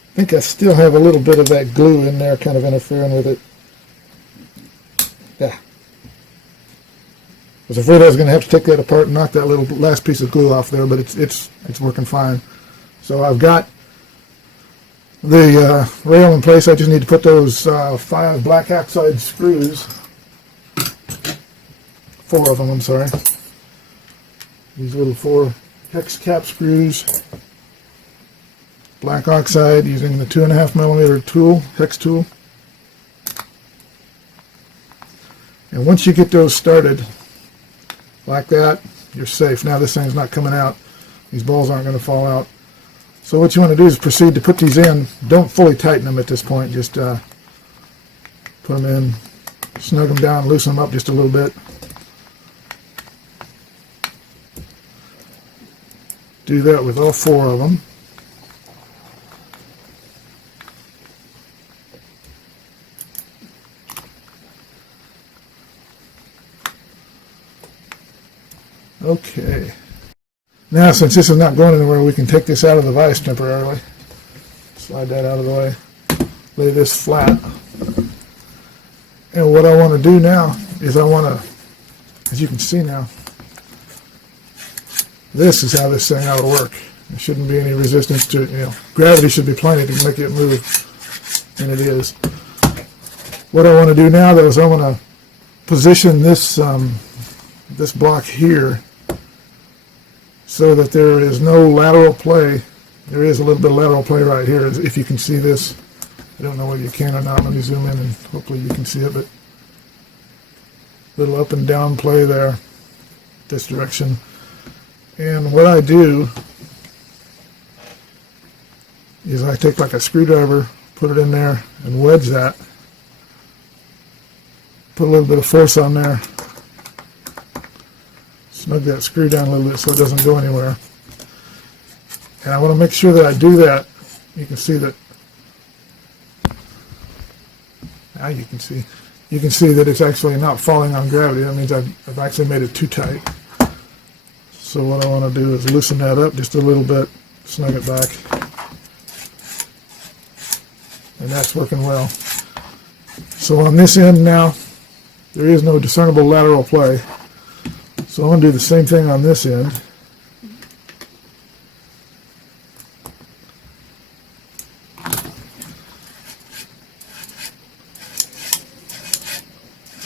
I think I still have a little bit of that glue in there kind of interfering with it. Yeah. was afraid I was going to have to take that apart and knock that little last piece of glue off there, but it's working fine. So I've got the rail in place. I just need to put those 5 black oxide screws, 4 of them, I'm sorry. These little 4 hex cap screws, black oxide, using the 2.5mm tool, hex tool. And once you get those started like that, you're safe. Now this thing's not coming out. These balls aren't going to fall out. So what you want to do is proceed to put these in. Don't fully tighten them at this point. Just put them in, snug them down, loosen them up just a little bit. Do that with all 4 of them. Okay. Now, since this is not going anywhere, we can take this out of the vise temporarily. Slide that out of the way. Lay this flat. And what I want to do now is I want to, as you can see now, this is how this thing ought to work. There shouldn't be any resistance to it. Gravity should be plenty to make it move, and it is. What I want to do now, though, is I want to position this this block here so that there is no lateral play. There is a little bit of lateral play right here, if you can see this. I don't know whether you can or not. Let me zoom in and hopefully you can see it, but little up and down play there, this direction. And what I do is I take like a screwdriver, put it in there, and wedge that. Put a little bit of force on there. Snug that screw down a little bit so it doesn't go anywhere. And I want to make sure that I do that. You can see that. Now you can see. You can see that it's actually not falling on gravity. That means I've actually made it too tight. So what I want to do is loosen that up just a little bit, snug it back. And that's working well. So on this end now, there is no discernible lateral play. So I'm going to do the same thing on this end.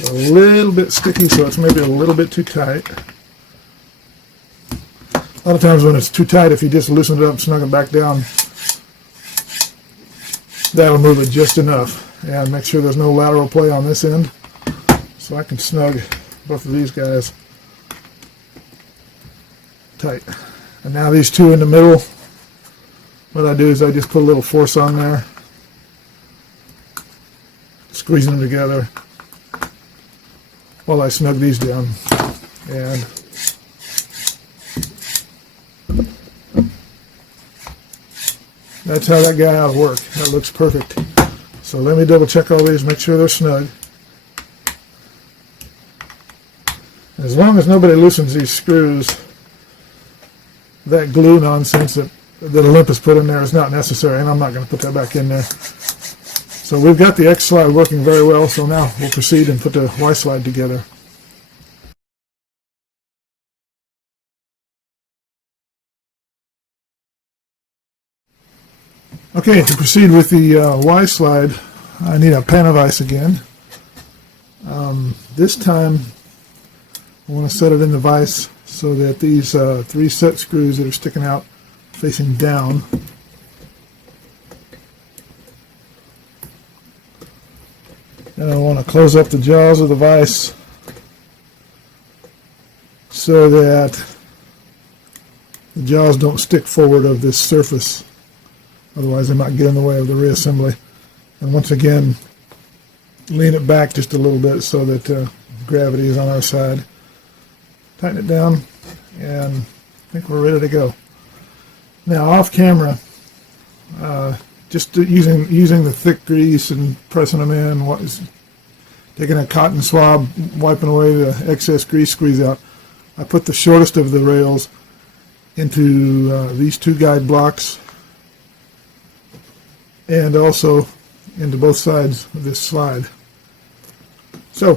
A little bit sticky, so it's maybe a little bit too tight. A lot of times when it's too tight, if you just loosen it up and snug it back down, that'll move it just enough. And make sure there's no lateral play on this end. So I can snug both of these guys tight. And now these two in the middle, what I do is I just put a little force on there, squeezing them together while I snug these down. And that's how that guy ought to work. That looks perfect. So let me double check all these, make sure they're snug. As long as nobody loosens these screws, that glue nonsense that Olympus put in there is not necessary, and I'm not going to put that back in there. So we've got the X slide working very well, so now we'll proceed and put the Y slide together. Okay, to proceed with the Y slide, I need a pan of ice again. This time I want to set it in the vise so that these 3 set screws that are sticking out facing down and I want to close up the jaws of the vise so that the jaws don't stick forward of this surface. Otherwise they might get in the way of the reassembly. And once again, lean it back just a little bit so that gravity is on our side. Tighten it down, and I think we're ready to go. Now off camera, just using the thick grease and pressing them in, taking a cotton swab, wiping away the excess grease squeeze out, I put the shortest of the rails into these 2 guide blocks and also into both sides of this slide. So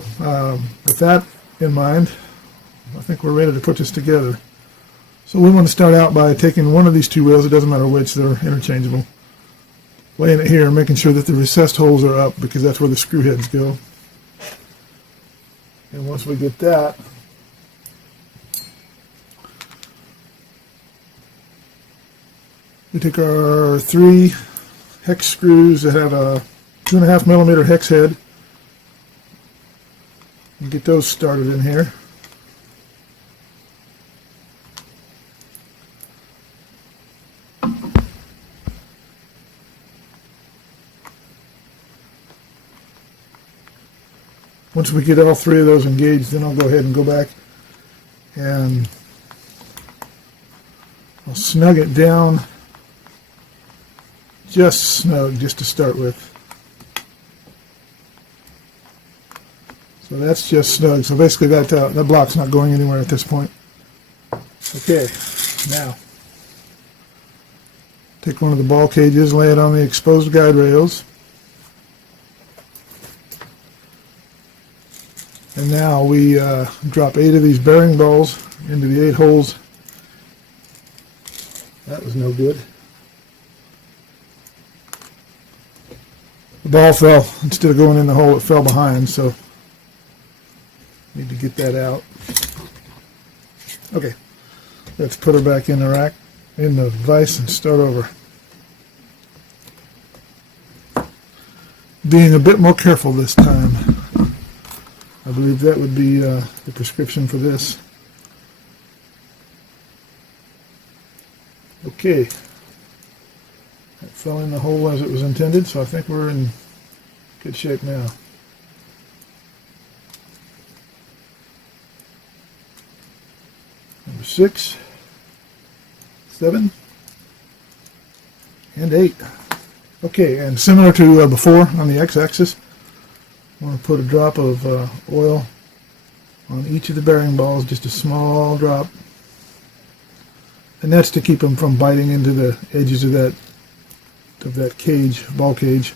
with that in mind, I think we're ready to put this together. So we want to start out by taking one of these two rails, it doesn't matter which, they're interchangeable, laying it here and making sure that the recessed holes are up because that's where the screw heads go. And once we get that, we take our 3 hex screws that have a 2.5 millimeter hex head and get those started in here. Once we get all 3 of those engaged, then I'll go ahead and go back and I'll snug it down just snug, just to start with. So that's just snug. So basically that block's not going anywhere at this point. Okay, now take one of the ball cages, lay it on the exposed guide rails. And now we drop 8 of these bearing balls into the 8 holes. That was no good. The ball fell, instead of going in the hole, it fell behind, so need to get that out. Okay, let's put her back in the rack, in the vise, and start over. Being a bit more careful this time. I believe that would be the prescription for this. Okay. It fell in the hole as it was intended, so I think we're in good shape now. Number 6, 7, and 8. Okay, and similar to before on the x-axis, I want to put a drop of oil on each of the bearing balls, just a small drop, and that's to keep them from biting into the edges of that cage, ball cage.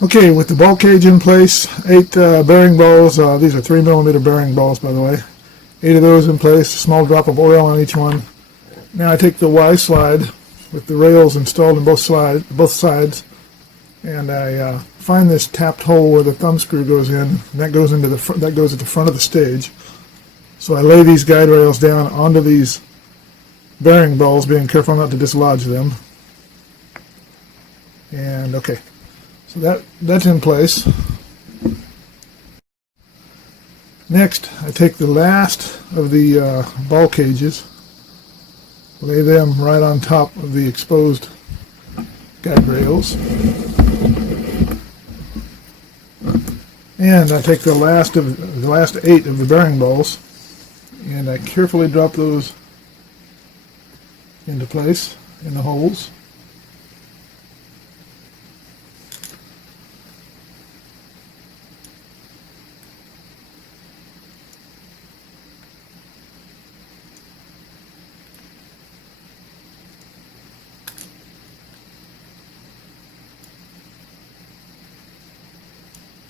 Okay, with the ball cage in place, 8 bearing balls, these are 3 millimeter bearing balls by the way, 8 of those in place, a small drop of oil on each one. Now I take the Y slide with the rails installed on both sides, and I find this tapped hole where the thumb screw goes in, and that goes into that goes at the front of the stage. So I lay these guide rails down onto these bearing balls, being careful not to dislodge them. And okay, so that's in place. Next, I take the last of the ball cages, lay them right on top of the exposed guide rails, and I take the last 8 of the bearing balls, and I carefully drop those into place in the holes.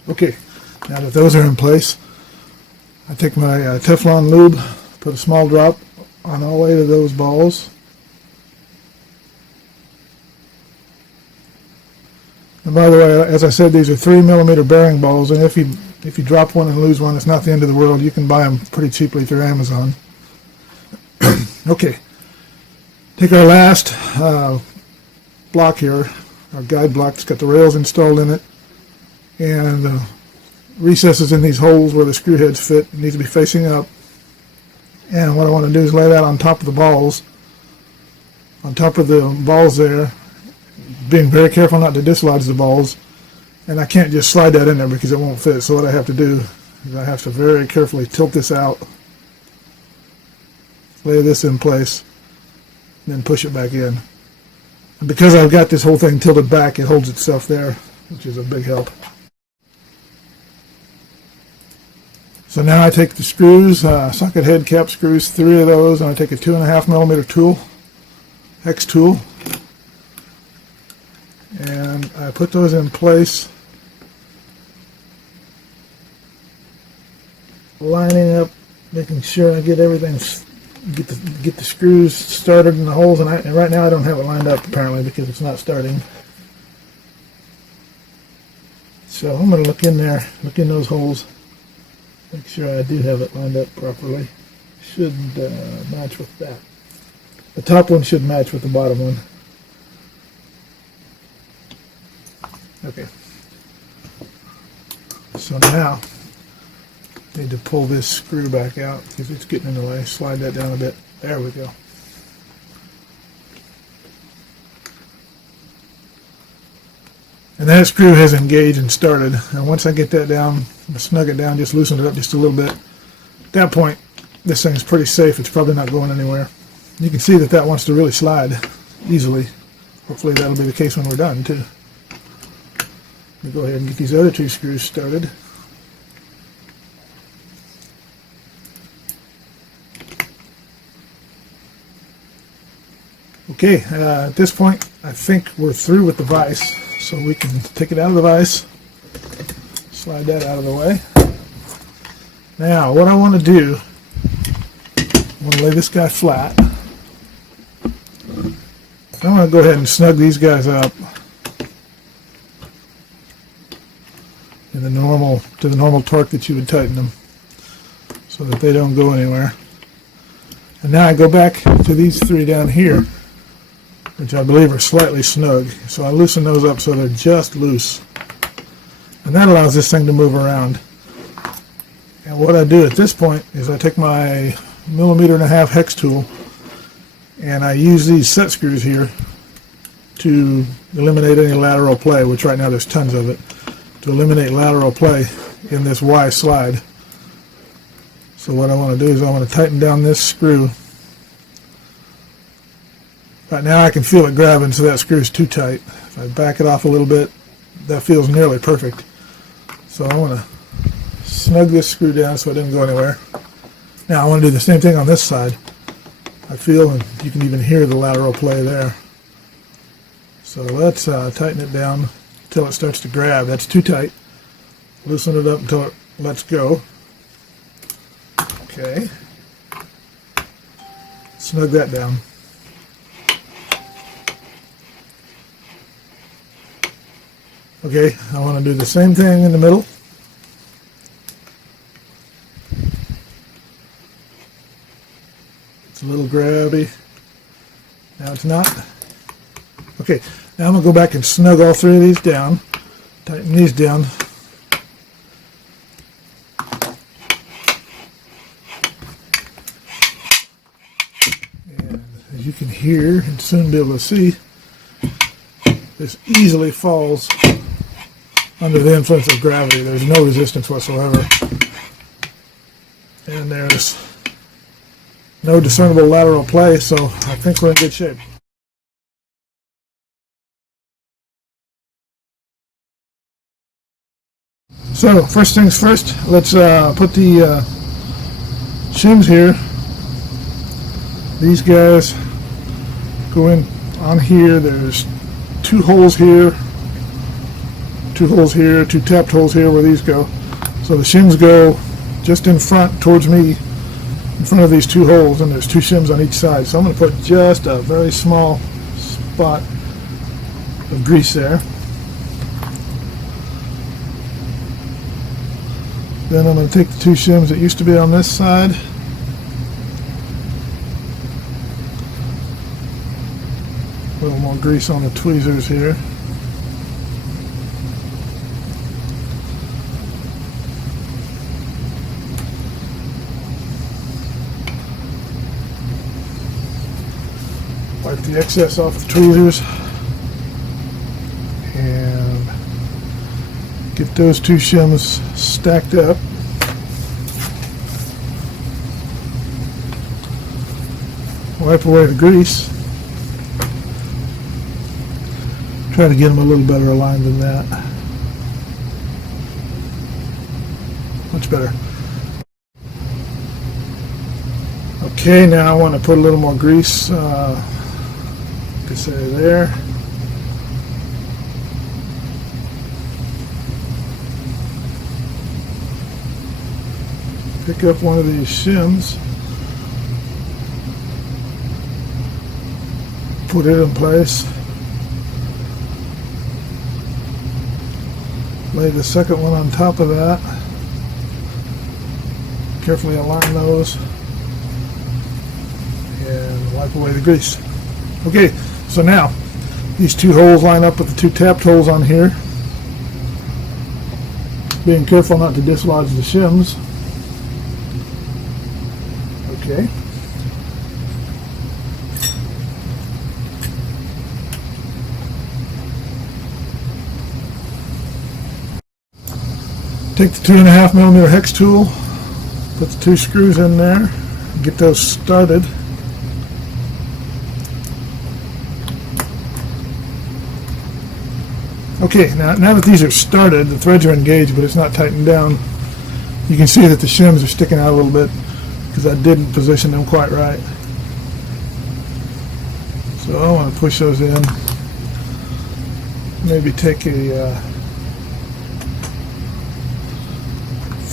Okay, now that those are in place, I take my Teflon lube, put a small drop on all 8 of those balls. And by the way, as I said, these are 3 millimeter bearing balls, and if you drop one and lose one, it's not the end of the world. You can buy them pretty cheaply through Amazon. Okay, take our last block here, our guide block. It's got the rails installed in it, and recesses in these holes where the screw heads fit. It needs to be facing up. And what I want to do is lay that on top of the balls, there, being very careful not to dislodge the balls. And I can't just slide that in there because it won't fit. So what I have to do is I have to very carefully tilt this out, lay this in place, and then push it back in. And because I've got this whole thing tilted back, it holds itself there, which is a big help. So now I take the screws, socket head cap screws, 3 of those, and I take a 2.5 millimeter tool, hex tool, and I put those in place, lining up making sure I get everything, get the screws started in the holes, and right now I don't have it lined up apparently because it's not starting. So I'm going to look in there, look in those holes, make sure I do have it lined up properly. Should match with that. The top one should match with the bottom one. Okay. So now I need to pull this screw back out because it's getting in the way. Slide that down a bit. There we go. And that screw has engaged and started. And once I get that down, snug it down, just loosen it up just a little bit. At that point, this thing's pretty safe. It's probably not going anywhere. You can see that that wants to really slide easily. Hopefully that'll be the case when we're done too. Let me go ahead and get these other two screws started. Okay, at this point I think we're through with the vise, so we can take it out of the vise, slide that out of the way. Now what I want to do, I want to lay this guy flat. I'm going to go ahead and snug these guys up in the normal, to the normal torque that you would tighten them, so that they don't go anywhere. And now I go back to these three down here, which I believe are slightly snug. So I loosen those up so they're just loose. And that allows this thing to move around. And what I do at this point is I take my 1.5mm hex tool and I use these set screws here to eliminate any lateral play, which right now there's tons of it, to eliminate lateral play in this Y slide. So what I want to do is I want to tighten down this screw. Right now I can feel it grabbing, so that screw is too tight. If I back it off a little bit, that feels nearly perfect. So I want to snug this screw down so it doesn't go anywhere. Now I want to do the same thing on this side. I feel, and you can even hear the lateral play there. So let's tighten it down until it starts to grab. That's too tight. Loosen it up until it lets go. Okay. Snug that down. Okay, I want to do the same thing in the middle. It's a little grabby. Now it's not. Okay, now I'm going to go back and snug all three of these down. Tighten these down. And as you can hear and soon be able to see, this easily falls under the influence of gravity. There's no resistance whatsoever. And there's no discernible lateral play, so I think we're in good shape. So, first things first, let's put the shims here. These guys go in on here. There's two holes here, two tapped holes here where these go. So the shims go just in front towards me, in front of these two holes, and there's two shims on each side. So I'm going to put just a very small spot of grease there. Then I'm going to take the two shims that used to be on this side, a little more grease on the tweezers here. Wipe the excess off the tweezers and get those two shims stacked up. Wipe away the grease. Try to get them a little better aligned than that. Much better. Okay, now I want to put a little more grease, to say there. pick up one of these shims, put it in place, lay the second one on top of that, carefully align those, and wipe away the grease. Okay, so now these two holes line up with the two tapped holes on here. Being careful not to dislodge the shims. Okay. Take the 2.5mm hex tool, put the two screws in there, get those started. Okay, now that these are started, the threads are engaged, but it's not tightened down. You can see that the shims are sticking out a little bit because I didn't position them quite right. So I want to push those in. Maybe take a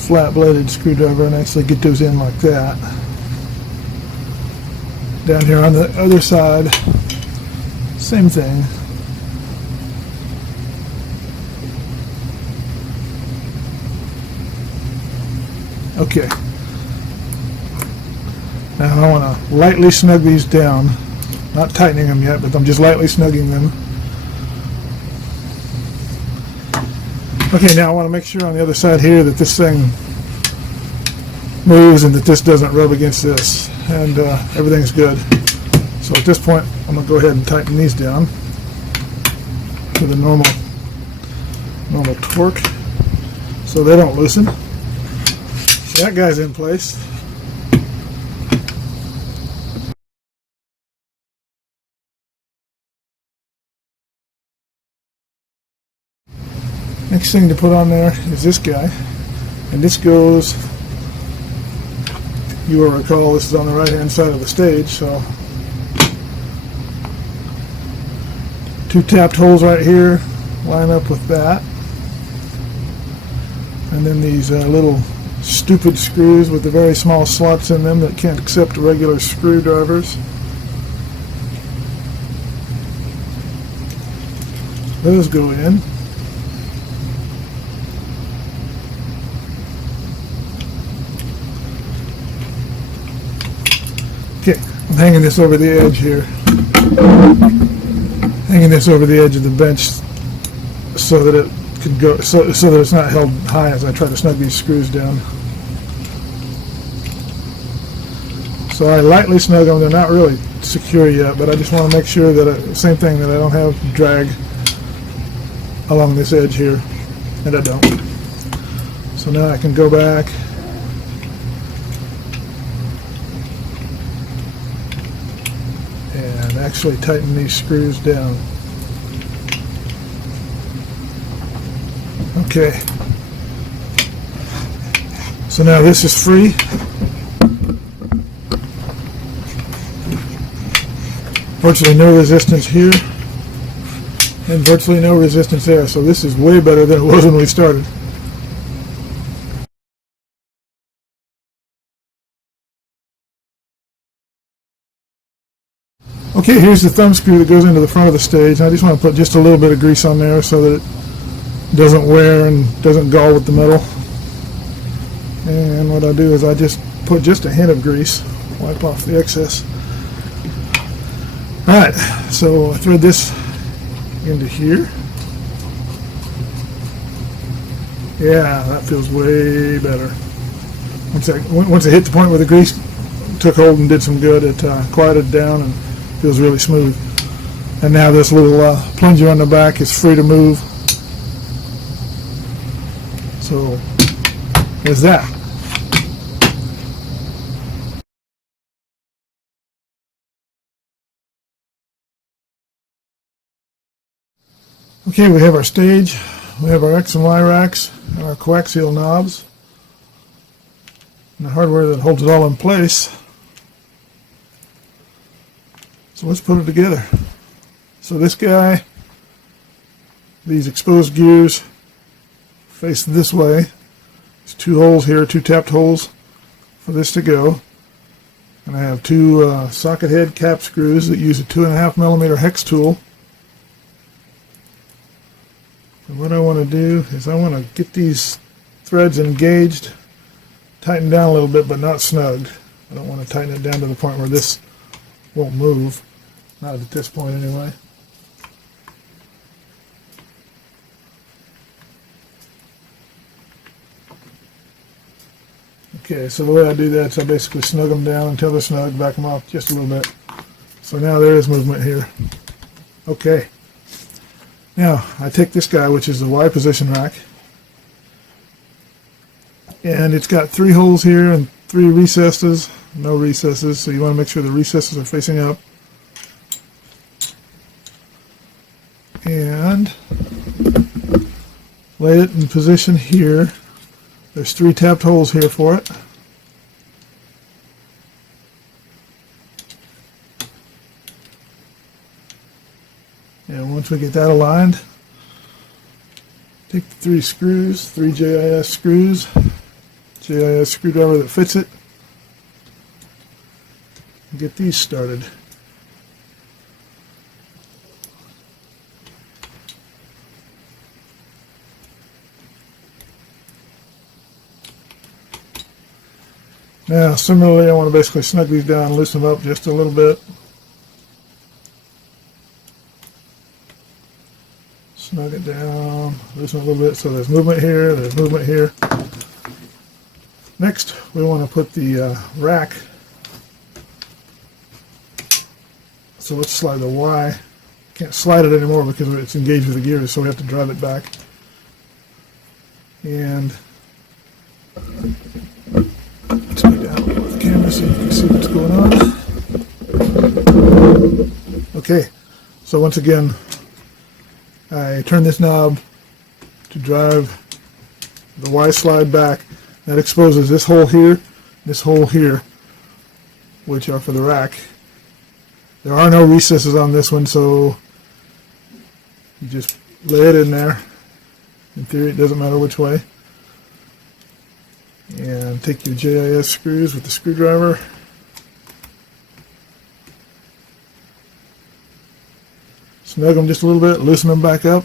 flat-bladed screwdriver and actually get those in like that. Down here on the other side, same thing. Okay. Now I want to lightly snug these down. Not tightening them yet, but I'm just lightly snugging them. Okay, now I want to make sure on the other side here that this thing moves and that this doesn't rub against this. And everything's good. So at this point, I'm going to go ahead and tighten these down to the normal torque so they don't loosen. So that guy's in place. Next thing to put on there is this guy, and this goes, you will recall this is on the right hand side of the stage, so two tapped holes right here line up with that, and then these little stupid screws with the very small slots in them that can't accept regular screwdrivers. Those go in. Okay, I'm hanging this over the edge here. Hanging this over the edge of the bench so that it can go, so that it's not held high as I try to snug these screws down. So I lightly snug them. They're not really secure yet, but I just want to make sure that same thing, that I don't have drag along this edge here, and I don't. So now I can go back and actually tighten these screws down. Okay. So now this is free. Virtually no resistance here, and virtually no resistance there. So this is way better than it was when we started. Okay, here's the thumb screw that goes into the front of the stage. I just want to put just a little bit of grease on there so that it doesn't wear and doesn't gall with the metal. And what I do is I just put just a hint of grease, wipe off the excess. Alright, so I thread this into here. Yeah, that feels way better. Once I hit the point where the grease took hold and did some good, it quieted down and feels really smooth. And now this little plunger on the back is free to move. So there's that. Okay, we have our stage, we have our X and Y racks, and our coaxial knobs, and the hardware that holds it all in place. So let's put it together. So this guy, these exposed gears face this way. There's two holes here, two tapped holes. for this to go. And I have two socket head cap screws that use a 2.5mm hex tool. And what I want to do is I want to get these threads engaged, tighten down a little bit, but not snug. I don't want to tighten it down to the point where this won't move. Not at this point anyway. Okay, so the way I do that is I basically snug them down until they're snug, back them off just a little bit. So now there is movement here. Okay. Now, I take this guy, which is the Y position rack, and it's got 3 holes here and 3 recesses. No recesses, so you want to make sure the recesses are facing up. And lay it in position here. There's 3 tapped holes here for it. And once we get that aligned, take the 3 screws, 3 JIS screws, JIS screwdriver that fits it, and get these started. Now, similarly, I want to basically snug these down, loosen them up just a little bit. Snug it down, loosen it a little bit so there's movement here, there's movement here. Next, we want to put the rack. So let's slide the Y. Can't slide it anymore because it's engaged with the gears, so we have to drive it back. And let's go down with the camera so you can see what's going on. Okay, so once again, I turn this knob to drive the Y slide back. That exposes this hole here, which are for the rack. There are no recesses on this one, so you just lay it in there. In theory, it doesn't matter which way. And take your JIS screws with the screwdriver. Snug them just a little bit, loosen them back up.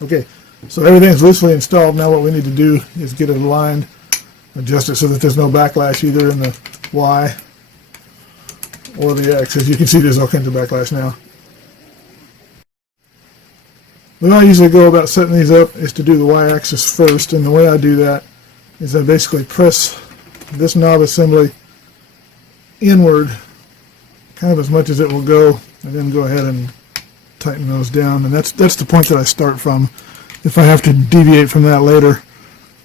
Okay, so everything's loosely installed. Now what we need to do is get it aligned, adjust it so that there's no backlash either in the Y or the X. As you can see, there's all kinds of backlash now. The way I usually go about setting these up is to do the Y-axis first, and the way I do that is I basically press this knob assembly inward kind of as much as it will go, and then go ahead and tighten those down. And that's the point that I start from. If I have to deviate from that later,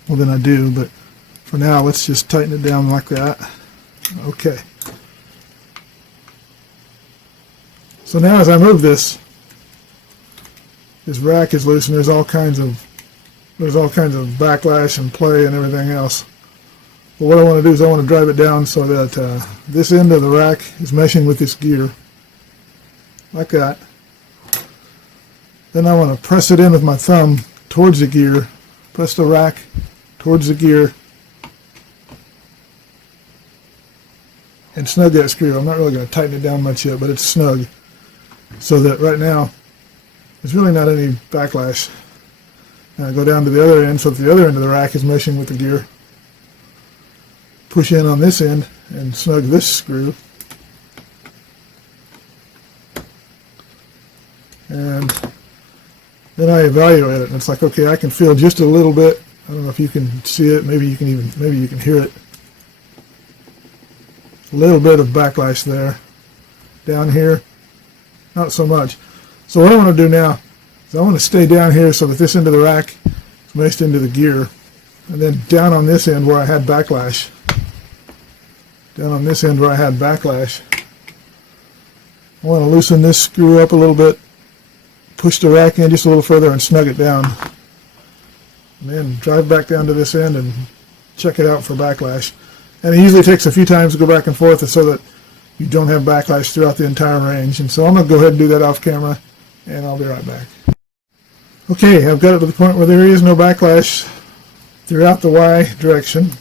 well then I do, but for now let's just tighten it down like that. Okay. So now as I move this rack is loose and there's all kinds of backlash and play and everything else. But what I want to do is I want to drive it down so that this end of the rack is meshing with this gear, like that. Then I want to press it in with my thumb towards the gear, press the rack towards the gear, and snug that screw. I'm not really going to tighten it down much yet, but it's snug, so that right now there's really not any backlash. And I go down to the other end, so that the other end of the rack is meshing with the gear. Push in on this end and snug this screw. And then I evaluate it, and it's like, okay, I can feel just a little bit. I don't know if you can see it. Maybe you can hear it. A little bit of backlash there. Down here, not so much. So what I want to do now is I want to stay down here so that this end of the rack is meshed into the gear, and then down on this end where I had backlash. I want to loosen this screw up a little bit, push the rack in just a little further and snug it down. And then drive back down to this end and check it out for backlash. And it usually takes a few times to go back and forth so that you don't have backlash throughout the entire range. And so I'm going to go ahead and do that off camera and I'll be right back. Okay, I've got it to the point where there is no backlash throughout the Y direction.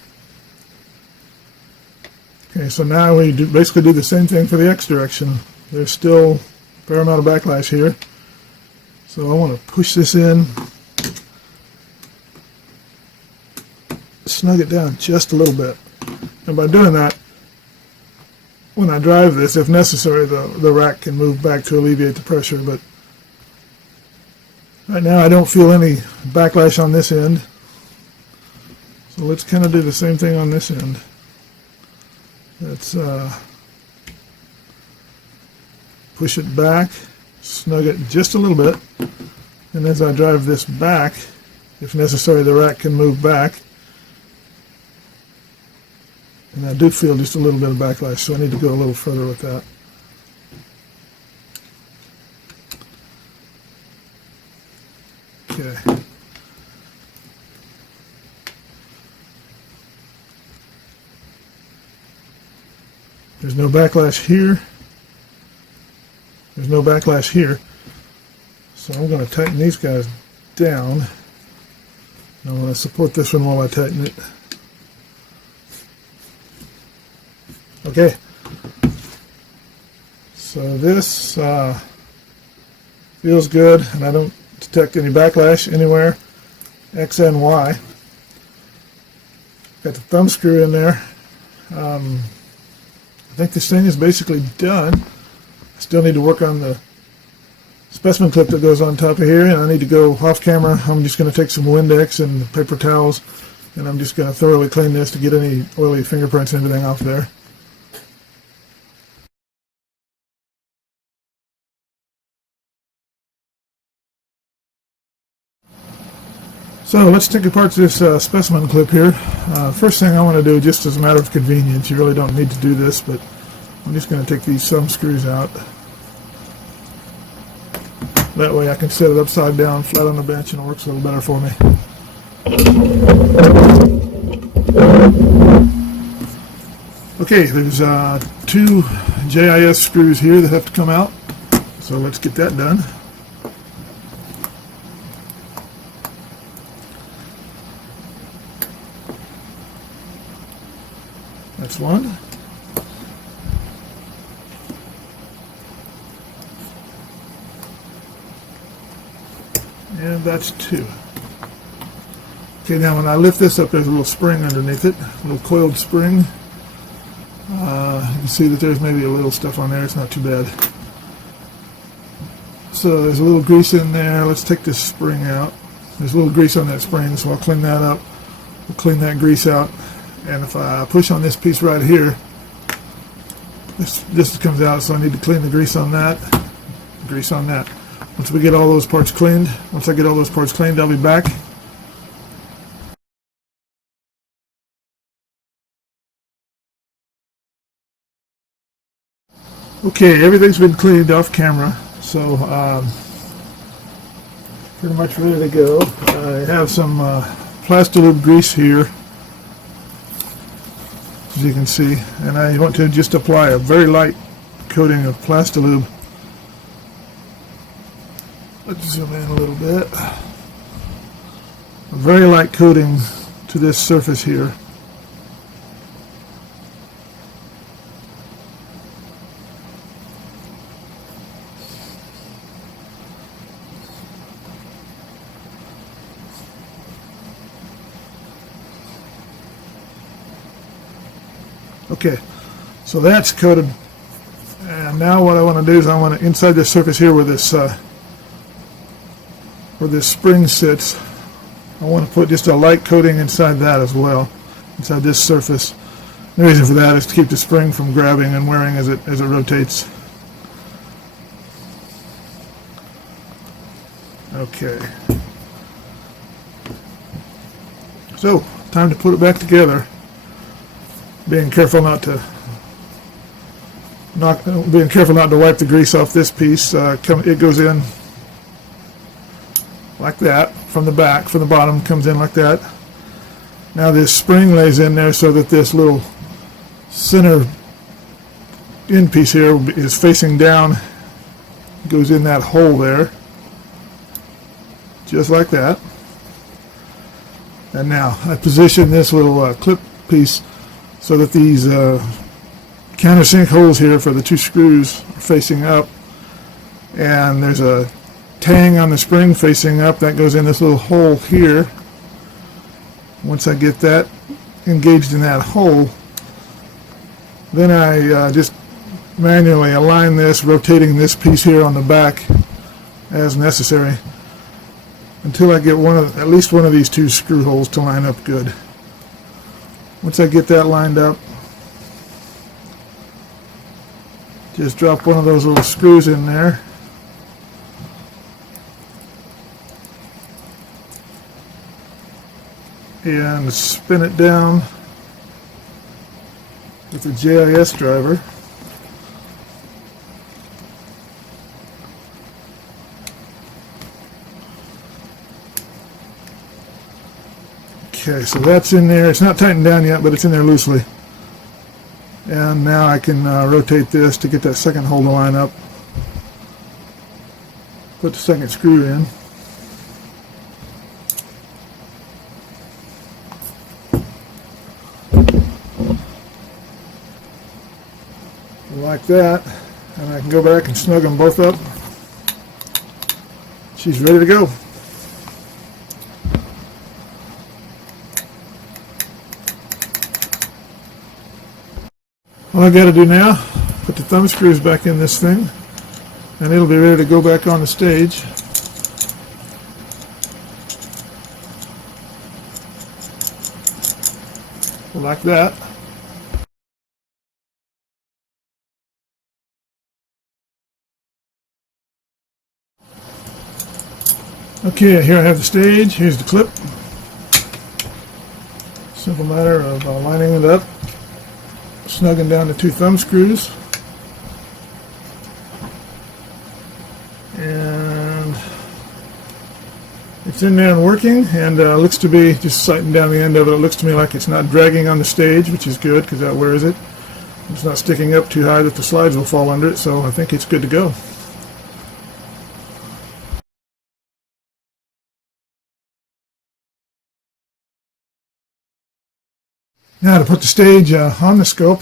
Okay, so now we basically do the same thing for the X direction. There's still a fair amount of backlash here. So I want to push this in, snug it down just a little bit. And by doing that, when I drive this, if necessary, the rack can move back to alleviate the pressure. But right now I don't feel any backlash on this end. So let's kind of do the same thing on this end. Let's push it back, snug it just a little bit, and as I drive this back, if necessary, the rack can move back. And I do feel just a little bit of backlash, so I need to go a little further with that. Okay. There's no backlash here. There's no backlash here. So I'm going to tighten these guys down. I'm going to support this one while I tighten it. Okay. So this feels good, and I don't detect any backlash anywhere. X and Y. Got the thumb screw in there. I think this thing is basically done. I still need to work on the specimen clip that goes on top of here, and I need to go off camera. I'm just going to take some Windex and paper towels, and I'm just going to thoroughly clean this to get any oily fingerprints and everything off there. So let's take apart this specimen clip here. First thing I want to do, just as a matter of convenience, you really don't need to do this, but I'm just going to take these thumb screws out. That way I can set it upside down flat on the bench and it works a little better for me. Okay, there's 2 JIS screws here that have to come out, so let's get that done. That's one. And that's 2. Okay, now when I lift this up, there's a little spring underneath it, a little coiled spring. You can see that there's maybe a little stuff on there. It's not too bad. So there's a little grease in there. Let's take this spring out. There's a little grease on that spring, so I'll clean that up. We'll clean that grease out. And if I push on this piece right here, this comes out, so I need to clean the grease on that. Grease on that. Once we get all those parts cleaned, once I get all those parts cleaned, I'll be back. Okay, everything's been cleaned off camera, so pretty much ready to go. I have some Plastilube grease here, as you can see, and I want to just apply a very light coating of Plastilube. Let's zoom in a little bit. A very light coating to this surface here. Okay, so that's coated, and now what I want to do is I want to, inside this surface here where this spring sits, I want to put just a light coating inside that as well, inside this surface. The reason for that is to keep the spring from grabbing and wearing as it rotates. Okay, so time to put it back together. Being careful not to wipe the grease off this piece. It goes in like that from the back, from the bottom, comes in like that. Now this spring lays in there so that this little center end piece here is facing down goes in that hole there, just like that. And now I position this little clip piece so that these countersink holes here for the two screws are facing up, and there's a tang on the spring facing up that goes in this little hole here. Once I get that engaged in that hole, then I just manually align this, rotating this piece here on the back as necessary until I get at least one of these two screw holes to line up good. Once I get that lined up, just drop one of those little screws in there. And spin it down with the JIS driver. Okay, so that's in there. It's not tightened down yet, but it's in there loosely. And now I can rotate this to get that second hole to line up. Put the second screw in. Like that, and I can go back and snug them both up. She's ready to go. All I got to do now, put the thumb screws back in this thing, and it'll be ready to go back on the stage. Like that. Okay, here I have the stage. Here's the clip. Simple matter of lining it up, snugging down the two thumb screws, and it's in there and working, and looks to be, just sighting down the end of it, it looks to me like it's not dragging on the stage, which is good because that wears it. It's not sticking up too high that the slides will fall under it, so I think it's good to go. Now to put the stage on the scope,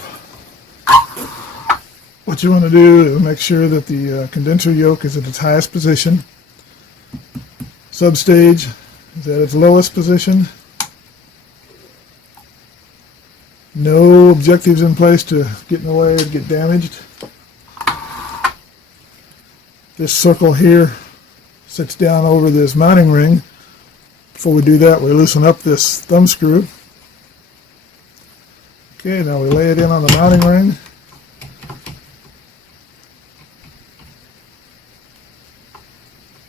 what you want to do is make sure that the condenser yoke is at its highest position. Substage is at its lowest position. No objectives in place to get in the way and get damaged. This circle here sits down over this mounting ring. Before we do that, we loosen up this thumb screw. Okay, now we lay it in on the mounting ring.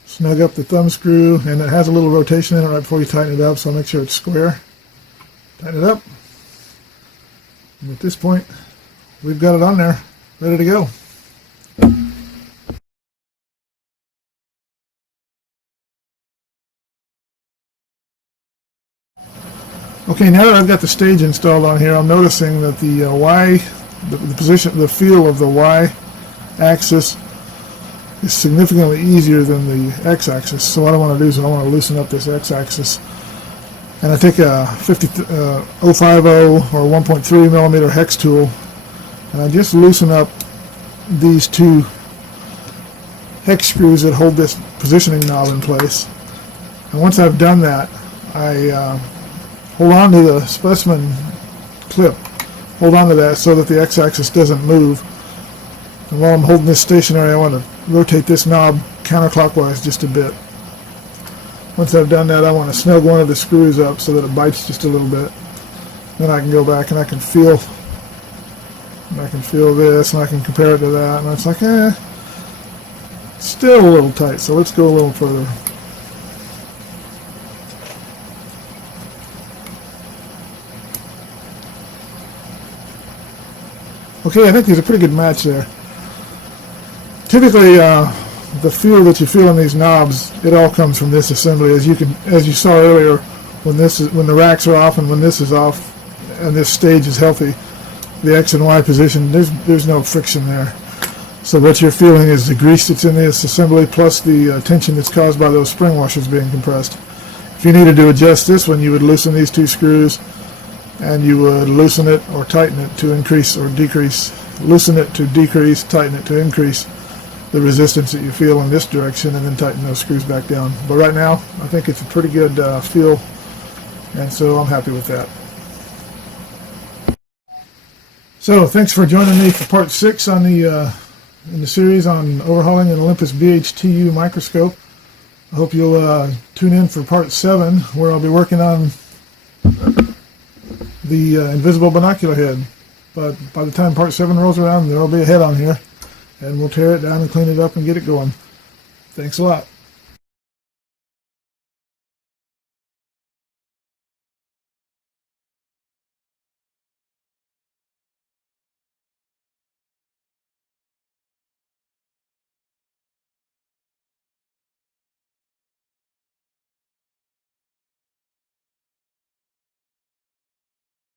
Snug up the thumb screw, and it has a little rotation in it right before you tighten it up, so make sure it's square. Tighten it up. And at this point, we've got it on there, ready to go. Okay, now that I've got the stage installed on here, I'm noticing that the the feel of the Y axis is significantly easier than the X axis. So what I want to do is I want to loosen up this X axis, and I take a 050 or 1.3 millimeter hex tool, and I just loosen up these two hex screws that hold this positioning knob in place. And once I've done that, I hold on to the specimen clip, hold on to that so that the X-axis doesn't move. And while I'm holding this stationary, I want to rotate this knob counterclockwise just a bit. Once I've done that, I want to snug one of the screws up so that it bites just a little bit. Then I can go back and I can feel this, and I can compare it to that, and it's like, still a little tight, so let's go a little further. Okay, I think there's a pretty good match there. Typically, the feel that you feel in these knobs, it all comes from this assembly. As you saw earlier, when the racks are off and when this is off, and this stage is healthy, the X and Y position, there's no friction there. So what you're feeling is the grease that's in this assembly plus the tension that's caused by those spring washers being compressed. If you needed to adjust this one, you would loosen these two screws and you would loosen it or tighten it to increase or decrease. Loosen it to decrease, tighten it to increase the resistance that you feel in this direction, and then tighten those screws back down. But right now, I think it's a pretty good feel, and so I'm happy with that. So thanks for joining me for part 6 on the in the series on overhauling an Olympus BH2 microscope. I hope you'll tune in for part 7, where I'll be working on the invisible binocular head. But by the time part 7 rolls around, there'll be a head on here, and we'll tear it down and clean it up and get it going. Thanks a lot.